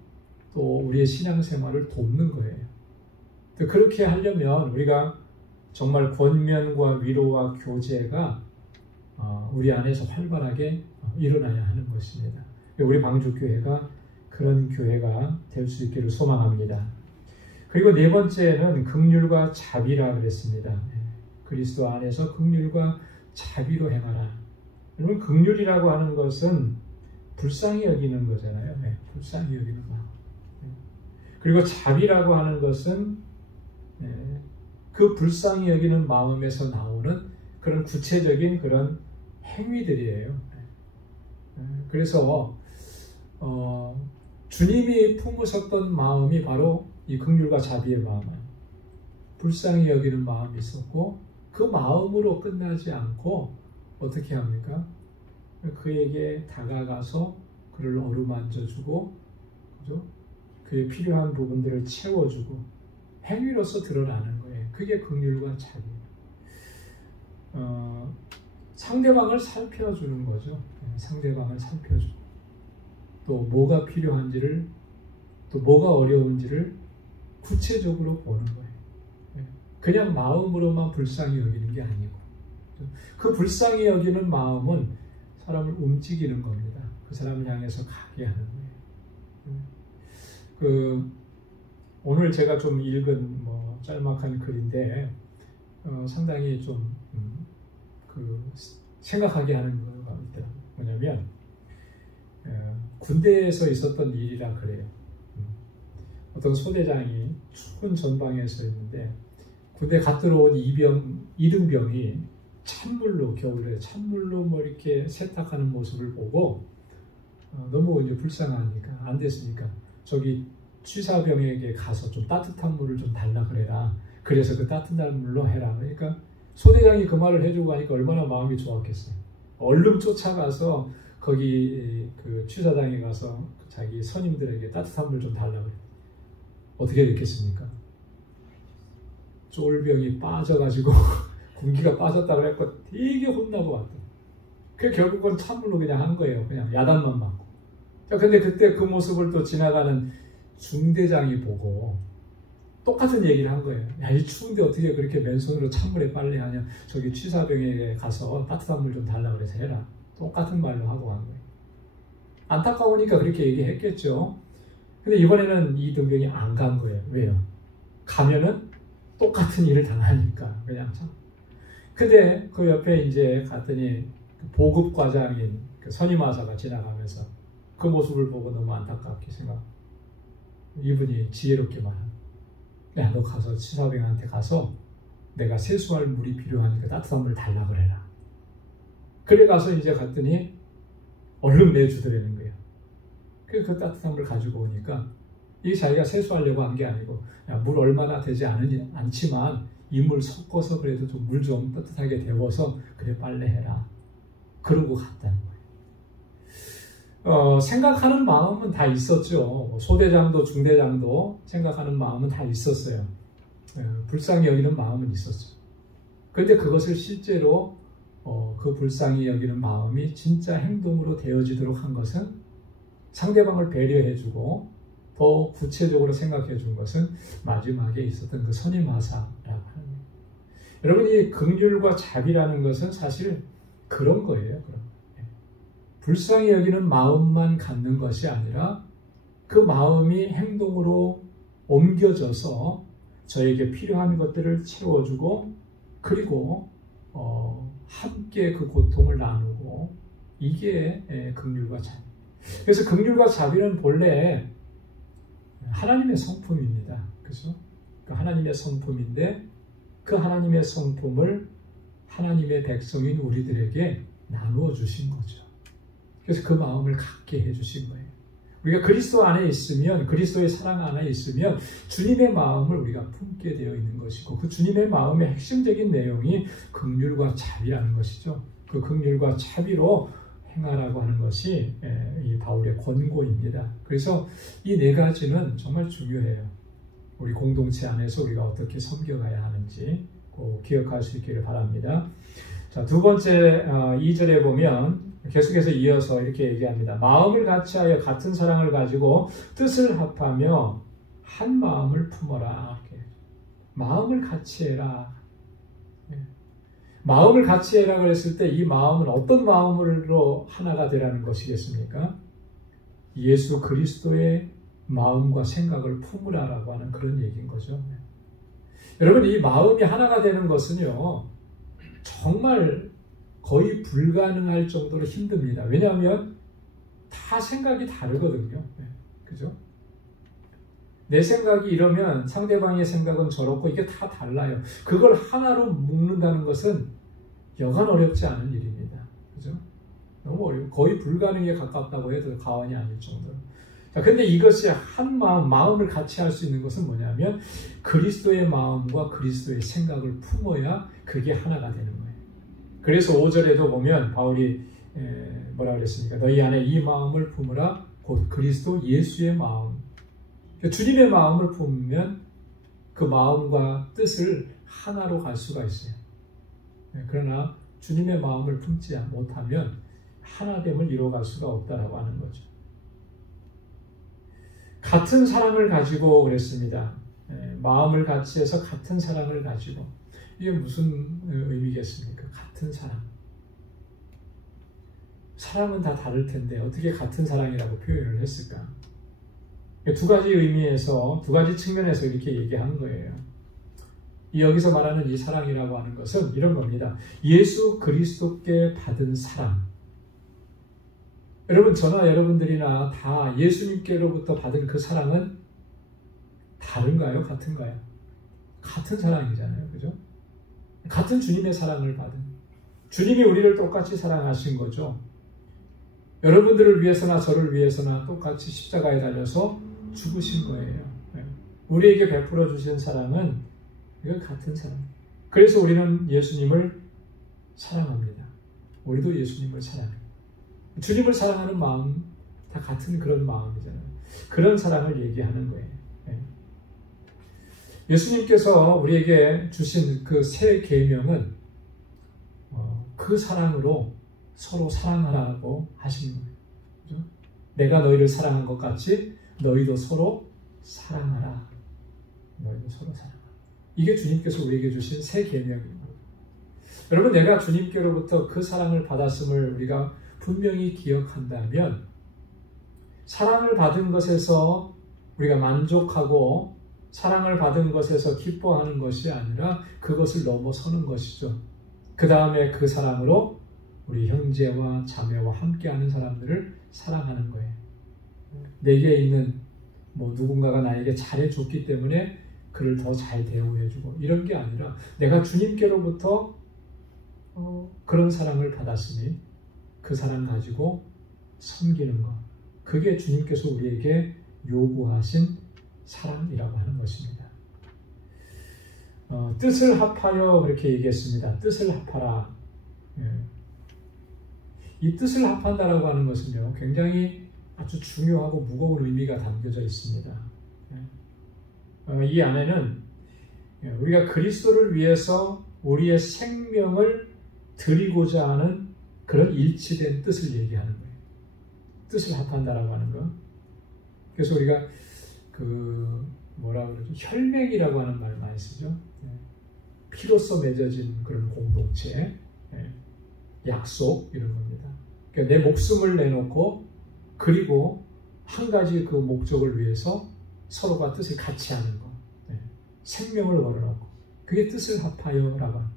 또 우리의 신앙생활을 돕는 거예요. 그렇게 하려면 우리가 정말 권면과 위로와 교제가 우리 안에서 활발하게 일어나야 하는 것입니다. 우리 방주교회가 그런 교회가 될 수 있기를 소망합니다. 그리고 네 번째는 긍휼과 자비라 그랬습니다. 그리스도 안에서 긍휼과 자비로 행하라. 여러분 긍휼이라고 하는 것은 불쌍히 여기는 거잖아요. 네, 불쌍히 여기는 마음. 그리고 자비라고 하는 것은 그 불쌍히 여기는 마음에서 나오는 그런 구체적인 그런 행위들이에요. 그래서 주님이 품으셨던 마음이 바로 이 긍휼과 자비의 마음, 불쌍히 여기는 마음이 있었고 그 마음으로 끝나지 않고 어떻게 합니까? 그에게 다가가서 그를 어루만져주고, 그죠? 그의 필요한 부분들을 채워주고 행위로서 드러나는 거예요. 그게 긍휼과 자비. 상대방을 살펴주는 거죠. 상대방을 살펴주고 또 뭐가 필요한지를 또 뭐가 어려운지를 구체적으로 보는 거예요. 그냥 마음으로만 불쌍히 여기는 게 아니고 그 불쌍히 여기는 마음은 사람을 움직이는 겁니다. 그 사람을 향해서 가게 하는 거예요. 오늘 제가 좀 읽은 짤막한 글인데 상당히 좀 생각하게 하는 거가 있더라고요. 뭐냐면 군대에서 있었던 일이라 그래요. 어떤 소대장이 추운 전방에 서 있는데 군대 갓 들어온 이등병이 겨울에 찬물로 이렇게 세탁하는 모습을 보고 너무 이제 불쌍하니까 안 됐으니까 저기 취사병에게 가서 좀 따뜻한 물을 좀 달라 그래라. 그래서 그 따뜻한 물로 해라. 그러니까 소대장이 그 말을 해주고 하니까 얼마나 마음이 좋았겠어요. 얼른 쫓아가서 거기 그 취사장에 가서 자기 선임들에게 따뜻한 물 좀 달라 그래. 어떻게 됐겠습니까? 쫄병이 빠져가지고 군기가 빠졌다고 했고 되게 혼나고 왔다. 그 결국은 찬물로 그냥 한 거예요. 그냥 야단만 맞고. 자, 근데 그때 그 모습을 또 지나가는 중대장이 보고 똑같은 얘기를 한 거예요. 야, 이 추운데 어떻게 그렇게 맨손으로 찬물에 빨래하냐. 저기 취사병에게 가서 따뜻한 물 좀 달라 그래서 해라. 똑같은 말로 하고 간 거예요. 안타까우니까 그렇게 얘기했겠죠. 근데 이번에는 이 등병이 안 간 거예요. 왜요? 가면은 똑같은 일을 당하니까 그냥 참. 근데 그 옆에 이제 갔더니 보급과장인 그 선임하사가 지나가면서 그 모습을 보고 너무 안타깝게 생각. 이분이 지혜롭게 말합니다. 야, 너 가서 치사병한테 가서 내가 세수할 물이 필요하니까 따뜻한 물 달라 그래라. 그래 가서 이제 갔더니 얼른 내주더라는 거예요. 그 따뜻한 물 가지고 오니까 이 자기가 세수하려고 한 게 아니고 야, 물 얼마나 되지 않지만 이 물 섞어서 그래도 좀 물 좀 따뜻하게 데워서 그래 빨래해라. 그러고 갔다는 거예요. 생각하는 마음은 다 있었죠. 소대장도 중대장도 생각하는 마음은 다 있었어요. 불쌍히 여기는 마음은 있었죠. 그런데 그것을 실제로 그 불쌍히 여기는 마음이 진짜 행동으로 되어지도록 한 것은 상대방을 배려해주고 더 구체적으로 생각해 준 것은 마지막에 있었던 그 선임하사라고 하는 거예요. 여러분, 이 긍휼과 자비라는 것은 사실 그런 거예요. 불쌍히 여기는 마음만 갖는 것이 아니라 그 마음이 행동으로 옮겨져서 저에게 필요한 것들을 채워주고 그리고 함께 그 고통을 나누고 이게 긍휼과 자비. 그래서 긍휼과 자비는 본래 하나님의 성품입니다. 그죠? 그 하나님의 성품인데 그 하나님의 성품을 하나님의 백성인 우리들에게 나누어 주신 거죠. 그래서 그 마음을 갖게 해주신 거예요. 우리가 그리스도 안에 있으면, 그리스도의 사랑 안에 있으면 주님의 마음을 우리가 품게 되어 있는 것이고 그 주님의 마음의 핵심적인 내용이 긍휼과 자비라는 것이죠. 그 긍휼과 자비로 행하라고 하는 것이 이 바울의 권고입니다. 그래서 이 네 가지는 정말 중요해요. 우리 공동체 안에서 우리가 어떻게 섬겨가야 하는지 꼭 기억할 수 있기를 바랍니다. 자, 두 번째 2절에 보면 계속해서 이어서 이렇게 얘기합니다. 마음을 같이하여 같은 사랑을 가지고 뜻을 합하며 한 마음을 품어라. 이렇게. 마음을 같이해라. 마음을 같이해라 그랬을 때 이 마음은 어떤 마음으로 하나가 되라는 것이겠습니까? 예수 그리스도의 마음과 생각을 품으라라고 하는 그런 얘기인 거죠. 여러분, 이 마음이 하나가 되는 것은요, 정말 거의 불가능할 정도로 힘듭니다. 왜냐하면 다 생각이 다르거든요. 그죠? 내 생각이 이러면 상대방의 생각은 저렇고 이게 다 달라요. 그걸 하나로 묶는다는 것은 여간 어렵지 않은 일입니다. 그죠? 너무 어려워. 거의 불가능에 가깝다고 해도 과언이 아닐 정도로. 자, 근데 이것이 한 마음을 같이 할 수 있는 것은 뭐냐면 그리스도의 마음과 그리스도의 생각을 품어야 그게 하나가 되는 거예요. 그래서 5절에도 보면 바울이 뭐라 그랬습니까? 너희 안에 이 마음을 품으라 곧 그리스도 예수의 마음. 주님의 마음을 품으면 그 마음과 뜻을 하나로 갈 수가 있어요. 그러나 주님의 마음을 품지 못하면 하나됨을 이루어갈 수가 없다라고 하는 거죠. 같은 사랑을 가지고 그랬습니다. 마음을 같이 해서 같은 사랑을 가지고. 이게 무슨 의미겠습니까? 같은 사랑. 사랑은 다 다를 텐데 어떻게 같은 사랑이라고 표현을 했을까? 두 가지 의미에서, 두 가지 측면에서 이렇게 얘기하는 거예요. 여기서 말하는 이 사랑이라고 하는 것은 이런 겁니다. 예수 그리스도께 받은 사랑. 여러분, 저나 여러분들이나 다 예수님께로부터 받은 그 사랑은 다른가요? 같은가요? 같은 사랑이잖아요. 그죠? 같은 주님의 사랑을 받은. 주님이 우리를 똑같이 사랑하신 거죠. 여러분들을 위해서나 저를 위해서나 똑같이 십자가에 달려서 죽으신 거예요. 우리에게 베풀어 주신 사랑은 이건 같은 사랑. 그래서 우리는 예수님을 사랑합니다. 우리도 예수님을 사랑해요. 주님을 사랑하는 마음 다 같은 그런 마음이잖아요. 그런 사랑을 얘기하는 거예요. 예수님께서 우리에게 주신 그 새 계명은 그 사랑으로 서로 사랑하라고 하시는 거예요. 그렇죠? 내가 너희를 사랑한 것 같이 너희도 서로 사랑하라. 너희도 서로 사랑하라. 이게 주님께서 우리에게 주신 새 계명입니다. 여러분, 내가 주님께로부터 그 사랑을 받았음을 우리가 분명히 기억한다면 사랑을 받은 것에서 우리가 만족하고 사랑을 받은 것에서 기뻐하는 것이 아니라 그것을 넘어서는 것이죠. 그 다음에 그 사랑으로 우리 형제와 자매와 함께하는 사람들을 사랑하는 거예요. 내게 있는 뭐 누군가가 나에게 잘해줬기 때문에 그를 더 잘 대우해주고 이런 게 아니라 내가 주님께로부터 그런 사랑을 받았으니 그 사랑 가지고 섬기는 것, 그게 주님께서 우리에게 요구하신 사랑이라고 하는 것입니다. 뜻을 합하여 그렇게 얘기했습니다. 뜻을 합하라. 이 뜻을 합한다라고 하는 것은요, 굉장히 아주 중요하고 무거운 의미가 담겨져 있습니다. 이 안에는 우리가 그리스도를 위해서 우리의 생명을 드리고자 하는 그런 일치된 뜻을 얘기하는 거예요. 뜻을 합한다라고 하는 거. 그래서 우리가 뭐라 그러죠? 혈맹이라고 하는 말을 많이 쓰죠. 피로써 맺어진 그런 공동체, 약속 이런 겁니다. 그러니까 내 목숨을 내놓고 그리고 한 가지 그 목적을 위해서 서로가 뜻을 같이 하는 거, 생명을 걸어놓고 그게 뜻을 합하여라고 합니다.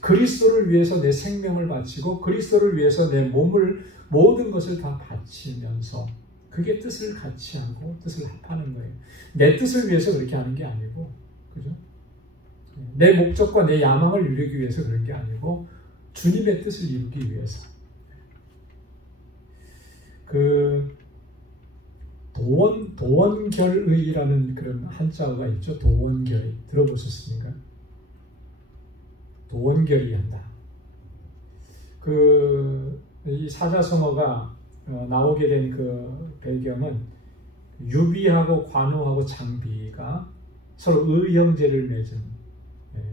그리스도를 위해서 내 생명을 바치고 그리스도를 위해서 내 몸을 모든 것을 다 바치면서 그게 뜻을 같이 하고 뜻을 합하는 거예요. 내 뜻을 위해서 그렇게 하는 게 아니고, 그죠? 내 목적과 내 야망을 이루기 위해서 그런 게 아니고 주님의 뜻을 이루기 위해서. 도원결의라는 그런 한자어가 있죠. 도원결의 들어보셨습니까? 도원결의 한다. 이 사자성어가 나오게 된 그 배경은 유비하고 관우하고 장비가 서로 의형제를 맺은.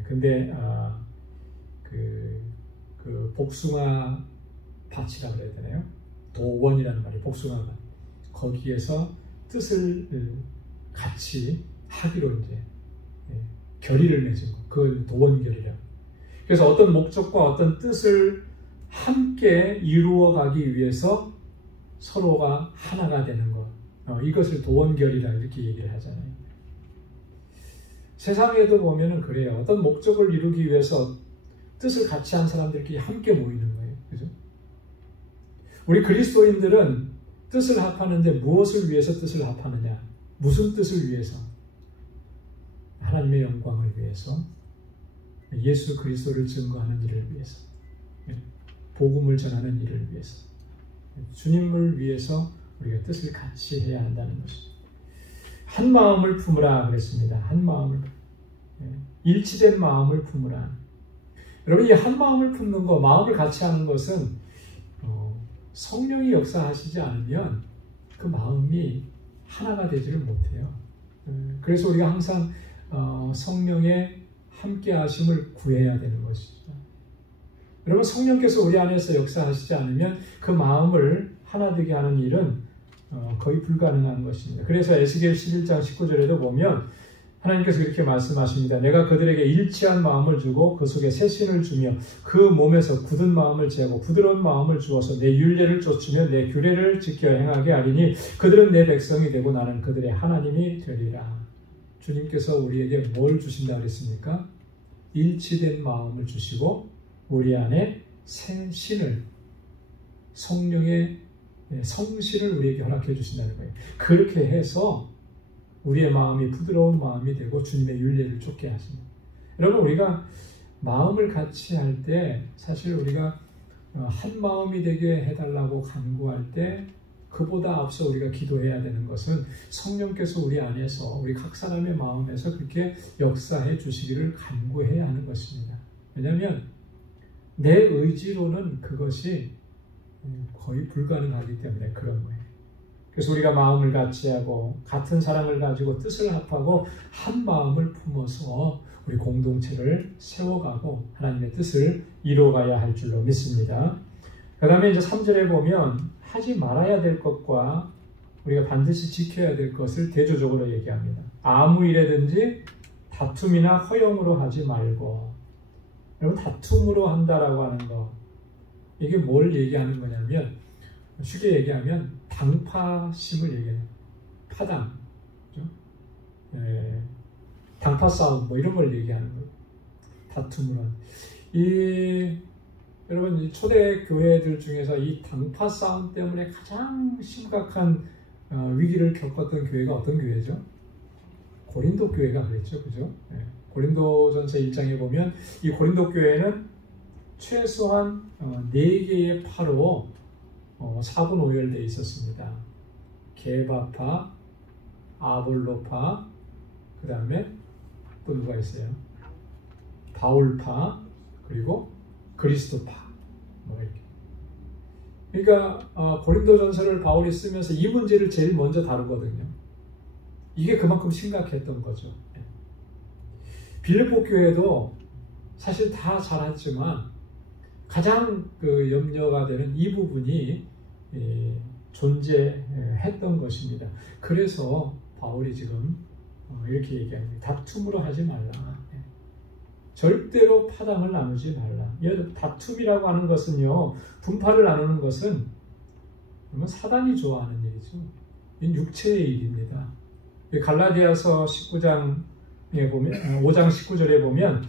근데 그 복숭아 밭이라고 그래야 되나요? 도원이라는 말이 복숭아밭. 거기에서 뜻을 같이 하기로 이제 결의를 맺은 거. 그걸 도원결의라고. 그래서 어떤 목적과 어떤 뜻을 함께 이루어가기 위해서 서로가 하나가 되는 것. 이것을 도원결의라 이렇게 얘기를 하잖아요. 세상에도 보면은 그래요. 어떤 목적을 이루기 위해서 뜻을 같이 한 사람들끼리 함께 모이는 거예요. 그죠? 우리 그리스도인들은 뜻을 합하는데 무엇을 위해서 뜻을 합하느냐? 무슨 뜻을 위해서? 하나님의 영광을 위해서, 예수 그리스도를 증거하는 일을 위해서, 복음을 전하는 일을 위해서, 주님을 위해서 우리가 뜻을 같이 해야 한다는 것입니다. 한 마음을 품으라 그랬습니다. 한 마음을, 일치된 마음을 품으라. 여러분, 이 한 마음을 품는 거, 마음을 같이 하는 것은 성령이 역사하시지 않으면 그 마음이 하나가 되지를 못해요. 그래서 우리가 항상 성령의 함께 하심을 구해야 되는 것이죠. 여러분, 성령께서 우리 안에서 역사하시지 않으면 그 마음을 하나 되게 하는 일은 거의 불가능한 것입니다. 그래서 에스겔 11장 19절에도 보면 하나님께서 이렇게 말씀하십니다. 내가 그들에게 일치한 마음을 주고 그 속에 새 신을 주며 그 몸에서 굳은 마음을 제하고 부드러운 마음을 주어서 내 율례를 좇으며 내 규례를 지켜 행하게 하리니 그들은 내 백성이 되고 나는 그들의 하나님이 되리라. 주님께서 우리에게 뭘 주신다 그랬습니까? 일치된 마음을 주시고 우리 안에 새 신을, 성령의 성신을 우리에게 허락해 주신다는 거예요. 그렇게 해서 우리의 마음이 부드러운 마음이 되고 주님의 율례를 쫓게 하십니다. 여러분, 우리가 마음을 같이 할 때 사실 우리가 한 마음이 되게 해달라고 간구할 때 그보다 앞서 우리가 기도해야 되는 것은 성령께서 우리 안에서 우리 각 사람의 마음에서 그렇게 역사해 주시기를 간구해야 하는 것입니다. 왜냐하면 내 의지로는 그것이 거의 불가능하기 때문에 그런 거예요. 그래서 우리가 마음을 같이 하고 같은 사랑을 가지고 뜻을 합하고 한 마음을 품어서 우리 공동체를 세워가고 하나님의 뜻을 이루어가야 할 줄로 믿습니다. 그 다음에 이제 3절에 보면 하지 말아야 될 것과 우리가 반드시 지켜야 될 것을 대조적으로 얘기합니다. 아무 일에든지 다툼이나 허영으로 하지 말고. 여러분, 다툼으로 한다라고 하는 거, 이게 뭘 얘기하는 거냐면 쉽게 얘기하면 당파심을 얘기해요. 파당, 그렇죠? 당파 싸움 뭐 이런 걸 얘기하는 거예요. 다툼으로. 여러분, 이 초대 교회들 중에서 이 당파 싸움 때문에 가장 심각한 위기를 겪었던 교회가 어떤 교회죠? 고린도 교회가 그랬죠. 그죠? 고린도전서 1장에 보면 이 고린도 교회는 최소한 4개의 파로 4분 5열되어 있었습니다. 게바파, 아볼로파, 그 다음에 또 누가 있어요? 바울파, 그리고 그리스도파. 뭐 이렇게. 그러니까 고린도전서를 바울이 쓰면서 이 문제를 제일 먼저 다루거든요. 이게 그만큼 심각했던 거죠. 빌립보 교회도 사실 다 잘했지만 가장 그 염려가 되는 이 부분이 존재했던 것입니다. 그래서 바울이 지금 이렇게 얘기합니다. 다툼으로 하지 말라. 절대로 파당을 나누지 말라. 다툼이라고 하는 것은요, 분파를 나누는 것은 사단이 좋아하는 일이죠. 육체의 일입니다. 갈라디아서 19장에 보면 5장 19절에 보면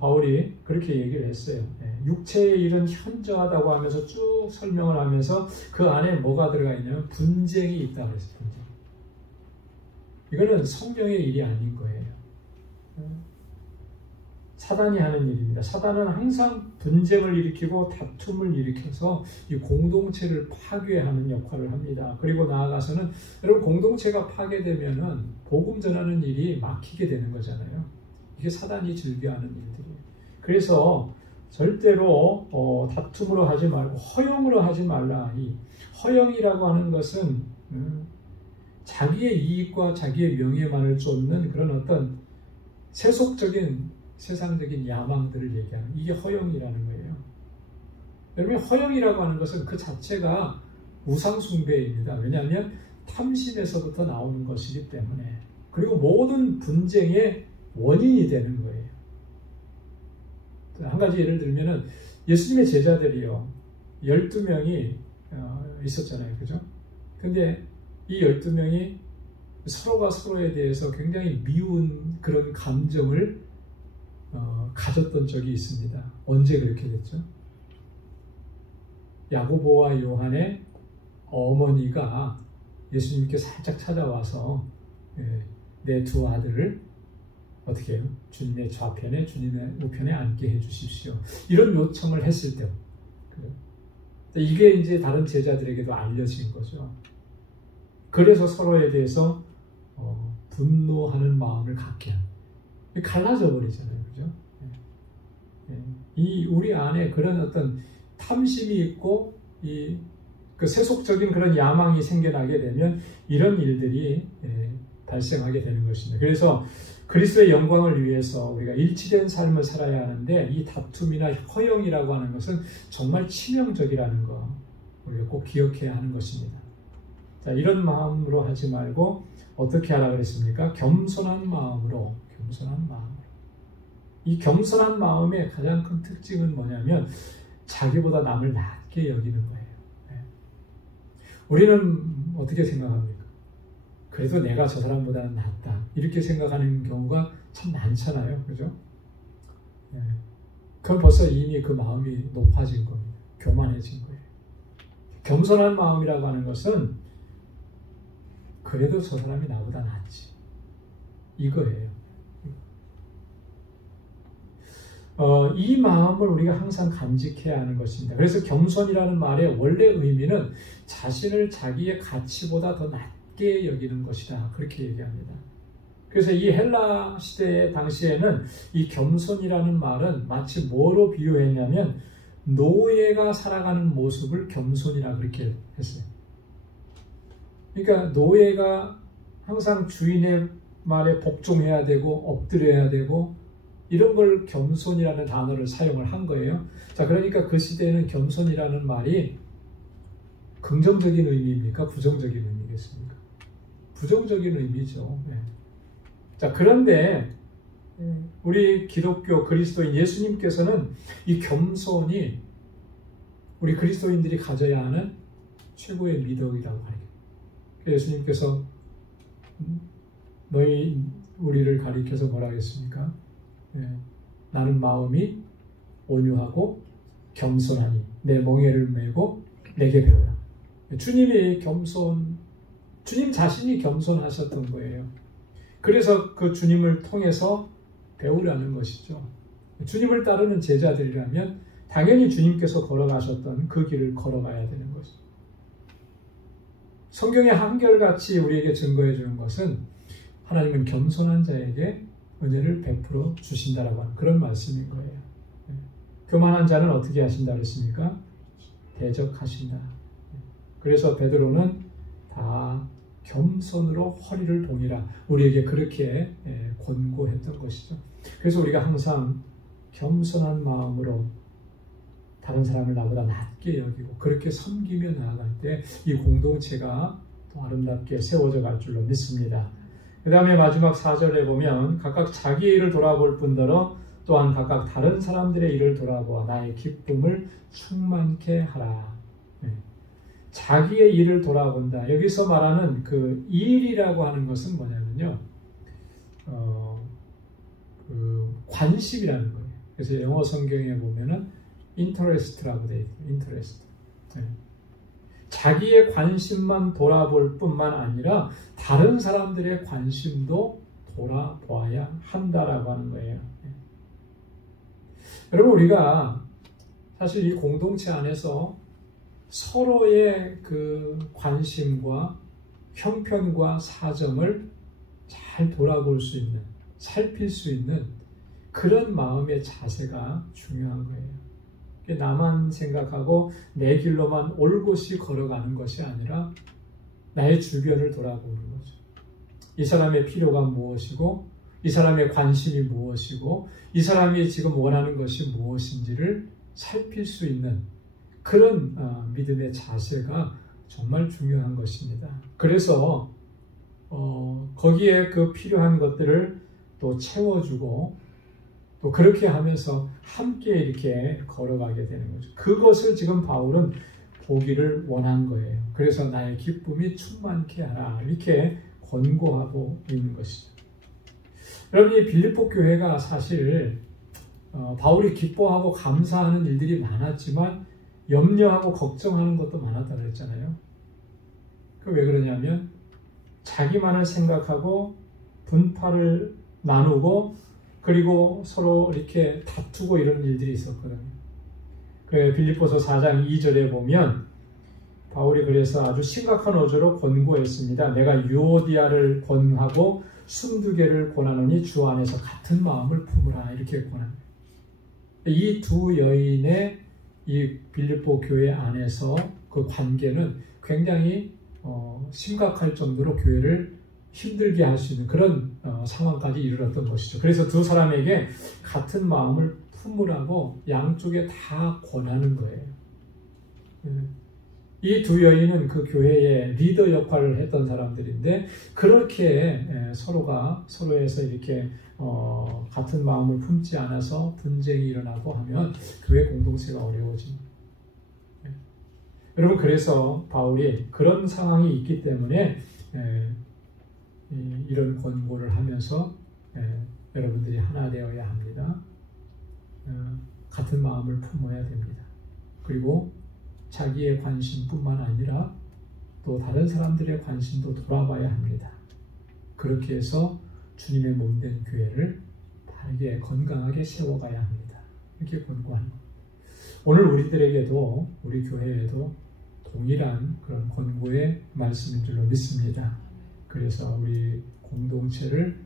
바울이 그렇게 얘기를 했어요. 육체의 일은 현저하다고 하면서 쭉 설명을 하면서 그 안에 뭐가 들어가 있냐면 분쟁이 있다고 했어요. 분쟁. 이거는 성령의 일이 아닌 거예요. 사단이 하는 일입니다. 사단은 항상 분쟁을 일으키고 다툼을 일으켜서 이 공동체를 파괴하는 역할을 합니다. 그리고 나아가서는 여러분 공동체가 파괴되면은 복음 전하는 일이 막히게 되는 거잖아요. 이게 사단이 즐겨하는 일들이에요. 그래서 절대로 다툼으로 하지 말고 허영으로 하지 말라. 이 허영이라고 하는 것은 자기의 이익과 자기의 명예만을 쫓는 그런 어떤 세속적인 세상적인 야망들을 얘기하는 이게 허영이라는 거예요. 여러분 허영이라고 하는 것은 그 자체가 우상숭배입니다. 왜냐하면 탐심에서부터 나오는 것이기 때문에 그리고 모든 분쟁의 원인이 되는 거예요. 한 가지 예를 들면은 예수님의 제자들이요 12명이 있었잖아요. 그죠? 근데 이 12명이 서로가 서로에 대해서 굉장히 미운 그런 감정을 가졌던 적이 있습니다. 언제 그렇게 됐죠? 야고보와 요한의 어머니가 예수님께 살짝 찾아와서 내 두 아들을 어떻게 해요? 주님의 좌편에 주님의 우편에 앉게 해주십시오. 이런 요청을 했을 때 이게 이제 다른 제자들에게도 알려진 거죠. 그래서 서로에 대해서 분노하는 마음을 갖게 하는 갈라져 버리잖아요. 그죠? 이 우리 안에 그런 어떤 탐심이 있고 그 세속적인 그런 야망이 생겨나게 되면 이런 일들이 발생하게 되는 것입니다. 그래서 그리스도의 영광을 위해서 우리가 일치된 삶을 살아야 하는데 이 다툼이나 허영이라고 하는 것은 정말 치명적이라는 거 우리가 꼭 기억해야 하는 것입니다. 자, 이런 마음으로 하지 말고 어떻게 하라 그랬습니까? 겸손한 마음으로. 이 겸손한 마음의 가장 큰 특징은 뭐냐면 자기보다 남을 낮게 여기는 거예요. 우리는 어떻게 생각합니까? 그래도 내가 저 사람보다는 낫다. 이렇게 생각하는 경우가 참 많잖아요. 그죠? 그럼 벌써 이미 그 마음이 높아진 겁니다. 교만해진 거예요. 겸손한 마음이라고 하는 것은 그래도 저 사람이 나보다 낫지. 이거예요. 이 마음을 우리가 항상 간직해야 하는 것입니다. 그래서 겸손이라는 말의 원래 의미는 자신을 자기의 가치보다 더 낮게 여기는 것이다. 그렇게 얘기합니다. 그래서 이 헬라 시대 당시에는 이 겸손이라는 말은 마치 뭐로 비유했냐면 노예가 살아가는 모습을 겸손이라 그렇게 했어요. 그러니까 노예가 항상 주인의 말에 복종해야 되고 엎드려야 되고 이런 걸 겸손이라는 단어를 사용을 한 거예요. 자, 그러니까 그 시대에는 겸손이라는 말이 긍정적인 의미입니까? 부정적인 의미겠습니까? 부정적인 의미죠. 자, 그런데 우리 기독교 그리스도인 예수님께서는 이 겸손이 우리 그리스도인들이 가져야 하는 최고의 미덕이라고 하죠. 예수님께서 너희 우리를 가리켜서 뭐라 하겠습니까? 나는 마음이 온유하고 겸손하니 내 멍에를 메고 내게 배우라. 주님 자신이 겸손하셨던 거예요. 그래서 그 주님을 통해서 배우라는 것이죠. 주님을 따르는 제자들이라면 당연히 주님께서 걸어가셨던 그 길을 걸어가야 되는 것이죠. 성경에 한결같이 우리에게 증거해 주는 것은 하나님은 겸손한 자에게 은혜를 베풀어 주신다라고 하는 그런 말씀인 거예요. 교만한 자는 어떻게 하신다 그랬습니까? 대적하신다. 그래서 베드로는 다 겸손으로 허리를 동이라 우리에게 그렇게 권고했던 것이죠. 그래서 우리가 항상 겸손한 마음으로 다른 사람을 나보다 낮게 여기고 그렇게 섬기며 나아갈 때 이 공동체가 더 아름답게 세워져 갈 줄로 믿습니다. 그 다음에 마지막 4절에 보면 각각 자기의 일을 돌아볼 뿐더러 또한 각각 다른 사람들의 일을 돌아보아 나의 기쁨을 충만케 하라. 자기의 일을 돌아본다. 여기서 말하는 그 일이라고 하는 것은 뭐냐면요. 관심이라는 거예요. 그래서 영어 성경에 보면은 interest라고 되어 있어요. interest. 자기의 관심만 돌아볼 뿐만 아니라 다른 사람들의 관심도 돌아보아야 한다라고 하는 거예요. 여러분, 우리가 사실 이 공동체 안에서 서로의 그 관심과 형편과 사정을 잘 돌아볼 수 있는, 살필 수 있는 그런 마음의 자세가 중요한 거예요. 나만 생각하고 내 길로만 올곧이 걸어가는 것이 아니라 나의 주변을 돌아보는 거죠. 이 사람의 필요가 무엇이고 이 사람의 관심이 무엇이고 이 사람이 지금 원하는 것이 무엇인지를 살필 수 있는 그런 믿음의 자세가 정말 중요한 것입니다. 그래서 거기에 그 필요한 것들을 또 채워주고 또 그렇게 하면서 함께 이렇게 걸어가게 되는 거죠. 그것을 지금 바울은 보기를 원한 거예요. 그래서 나의 기쁨이 충만케 하라 이렇게 권고하고 있는 것이죠. 여러분, 이 빌립보 교회가 사실 바울이 기뻐하고 감사하는 일들이 많았지만 염려하고 걱정하는 것도 많았다고 했잖아요. 그 왜 그러냐면 자기만을 생각하고 분파를 나누고 그리고 서로 이렇게 다투고 이런 일들이 있었거든요. 그 빌립보서 4장 2절에 보면 바울이 그래서 아주 심각한 어조로 권고했습니다. 내가 유오디아를 권하고 순두개를 권하노니 주 안에서 같은 마음을 품으라 이렇게 권합니다. 이 두 여인의 이 빌립보 교회 안에서 그 관계는 굉장히 심각할 정도로 교회를 힘들게 할 수 있는 그런 상황까지 이르렀던 것이죠. 그래서 두 사람에게 같은 마음을 품으라고 양쪽에 다 권하는 거예요. 이 두 여인은 그 교회의 리더 역할을 했던 사람들인데 그렇게 서로가 서로에서 이렇게 같은 마음을 품지 않아서 분쟁이 일어나고 하면 교회 공동체가 어려워집니다. 여러분, 그래서 바울이 그런 상황이 있기 때문에 이런 권고를 하면서 여러분들이 하나 되어야 합니다. 같은 마음을 품어야 됩니다. 그리고 자기의 관심뿐만 아니라 또 다른 사람들의 관심도 돌아봐야 합니다. 그렇게 해서 주님의 몸된 교회를 바르게 건강하게 세워가야 합니다. 이렇게 권고하는 겁니다. 오늘 우리들에게도 우리 교회에도 동일한 그런 권고의 말씀인 줄로 믿습니다. 그래서 우리 공동체를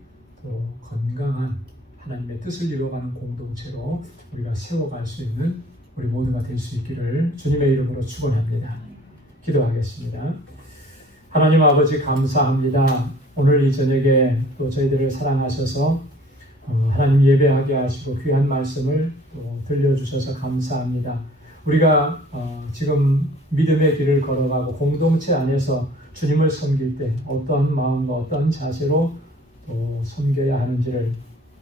또 건강한 하나님의 뜻을 이루어가는 공동체로 우리가 세워갈 수 있는 우리 모두가 될 수 있기를 주님의 이름으로 축원합니다. 기도하겠습니다. 하나님 아버지, 감사합니다. 오늘 이 저녁에 또 저희들을 사랑하셔서 하나님 예배하게 하시고 귀한 말씀을 또 들려주셔서 감사합니다. 우리가 지금 믿음의 길을 걸어가고 공동체 안에서 주님을 섬길 때 어떤 마음과 어떤 자세로 또 섬겨야 하는지를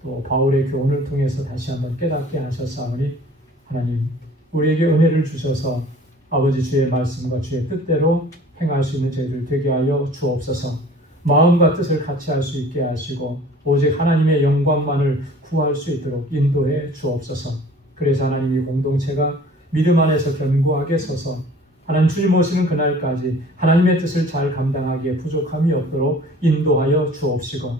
또 바울의 교훈을 통해서 다시 한번 깨닫게 하셨사오니 하나님, 우리에게 은혜를 주셔서 아버지 주의 말씀과 주의 뜻대로 행할 수 있는 저희들 되게 하여 주옵소서. 마음과 뜻을 같이 할 수 있게 하시고 오직 하나님의 영광만을 구할 수 있도록 인도해 주옵소서. 그래서 하나님이 공동체가 믿음 안에서 견고하게 서서 하나님 주님 오시는 그날까지 하나님의 뜻을 잘 감당하기에 부족함이 없도록 인도하여 주옵시고,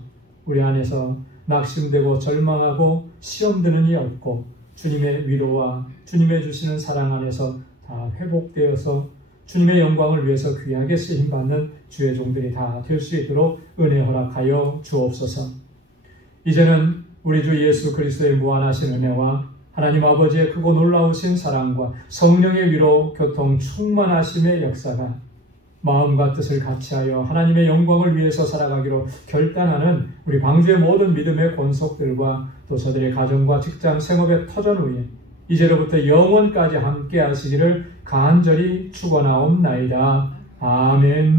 우리 안에서 낙심되고 절망하고 시험드는 이 없고 주님의 위로와 주님의 주시는 사랑 안에서 다 회복되어서 주님의 영광을 위해서 귀하게 쓰임받는 주의 종들이 다 될 수 있도록 은혜 허락하여 주옵소서. 이제는 우리 주 예수 그리스도의 무한하신 은혜와 하나님 아버지의 크고 놀라우신 사랑과 성령의 위로 교통 충만하심의 역사가 마음과 뜻을 같이하여 하나님의 영광을 위해서 살아가기로 결단하는 우리 광주의 모든 믿음의 권속들과 또 저들의 가정과 직장 생업의 터전 위에 이제로부터 영원까지 함께 하시기를 간절히 축원하옵나이다. 아멘.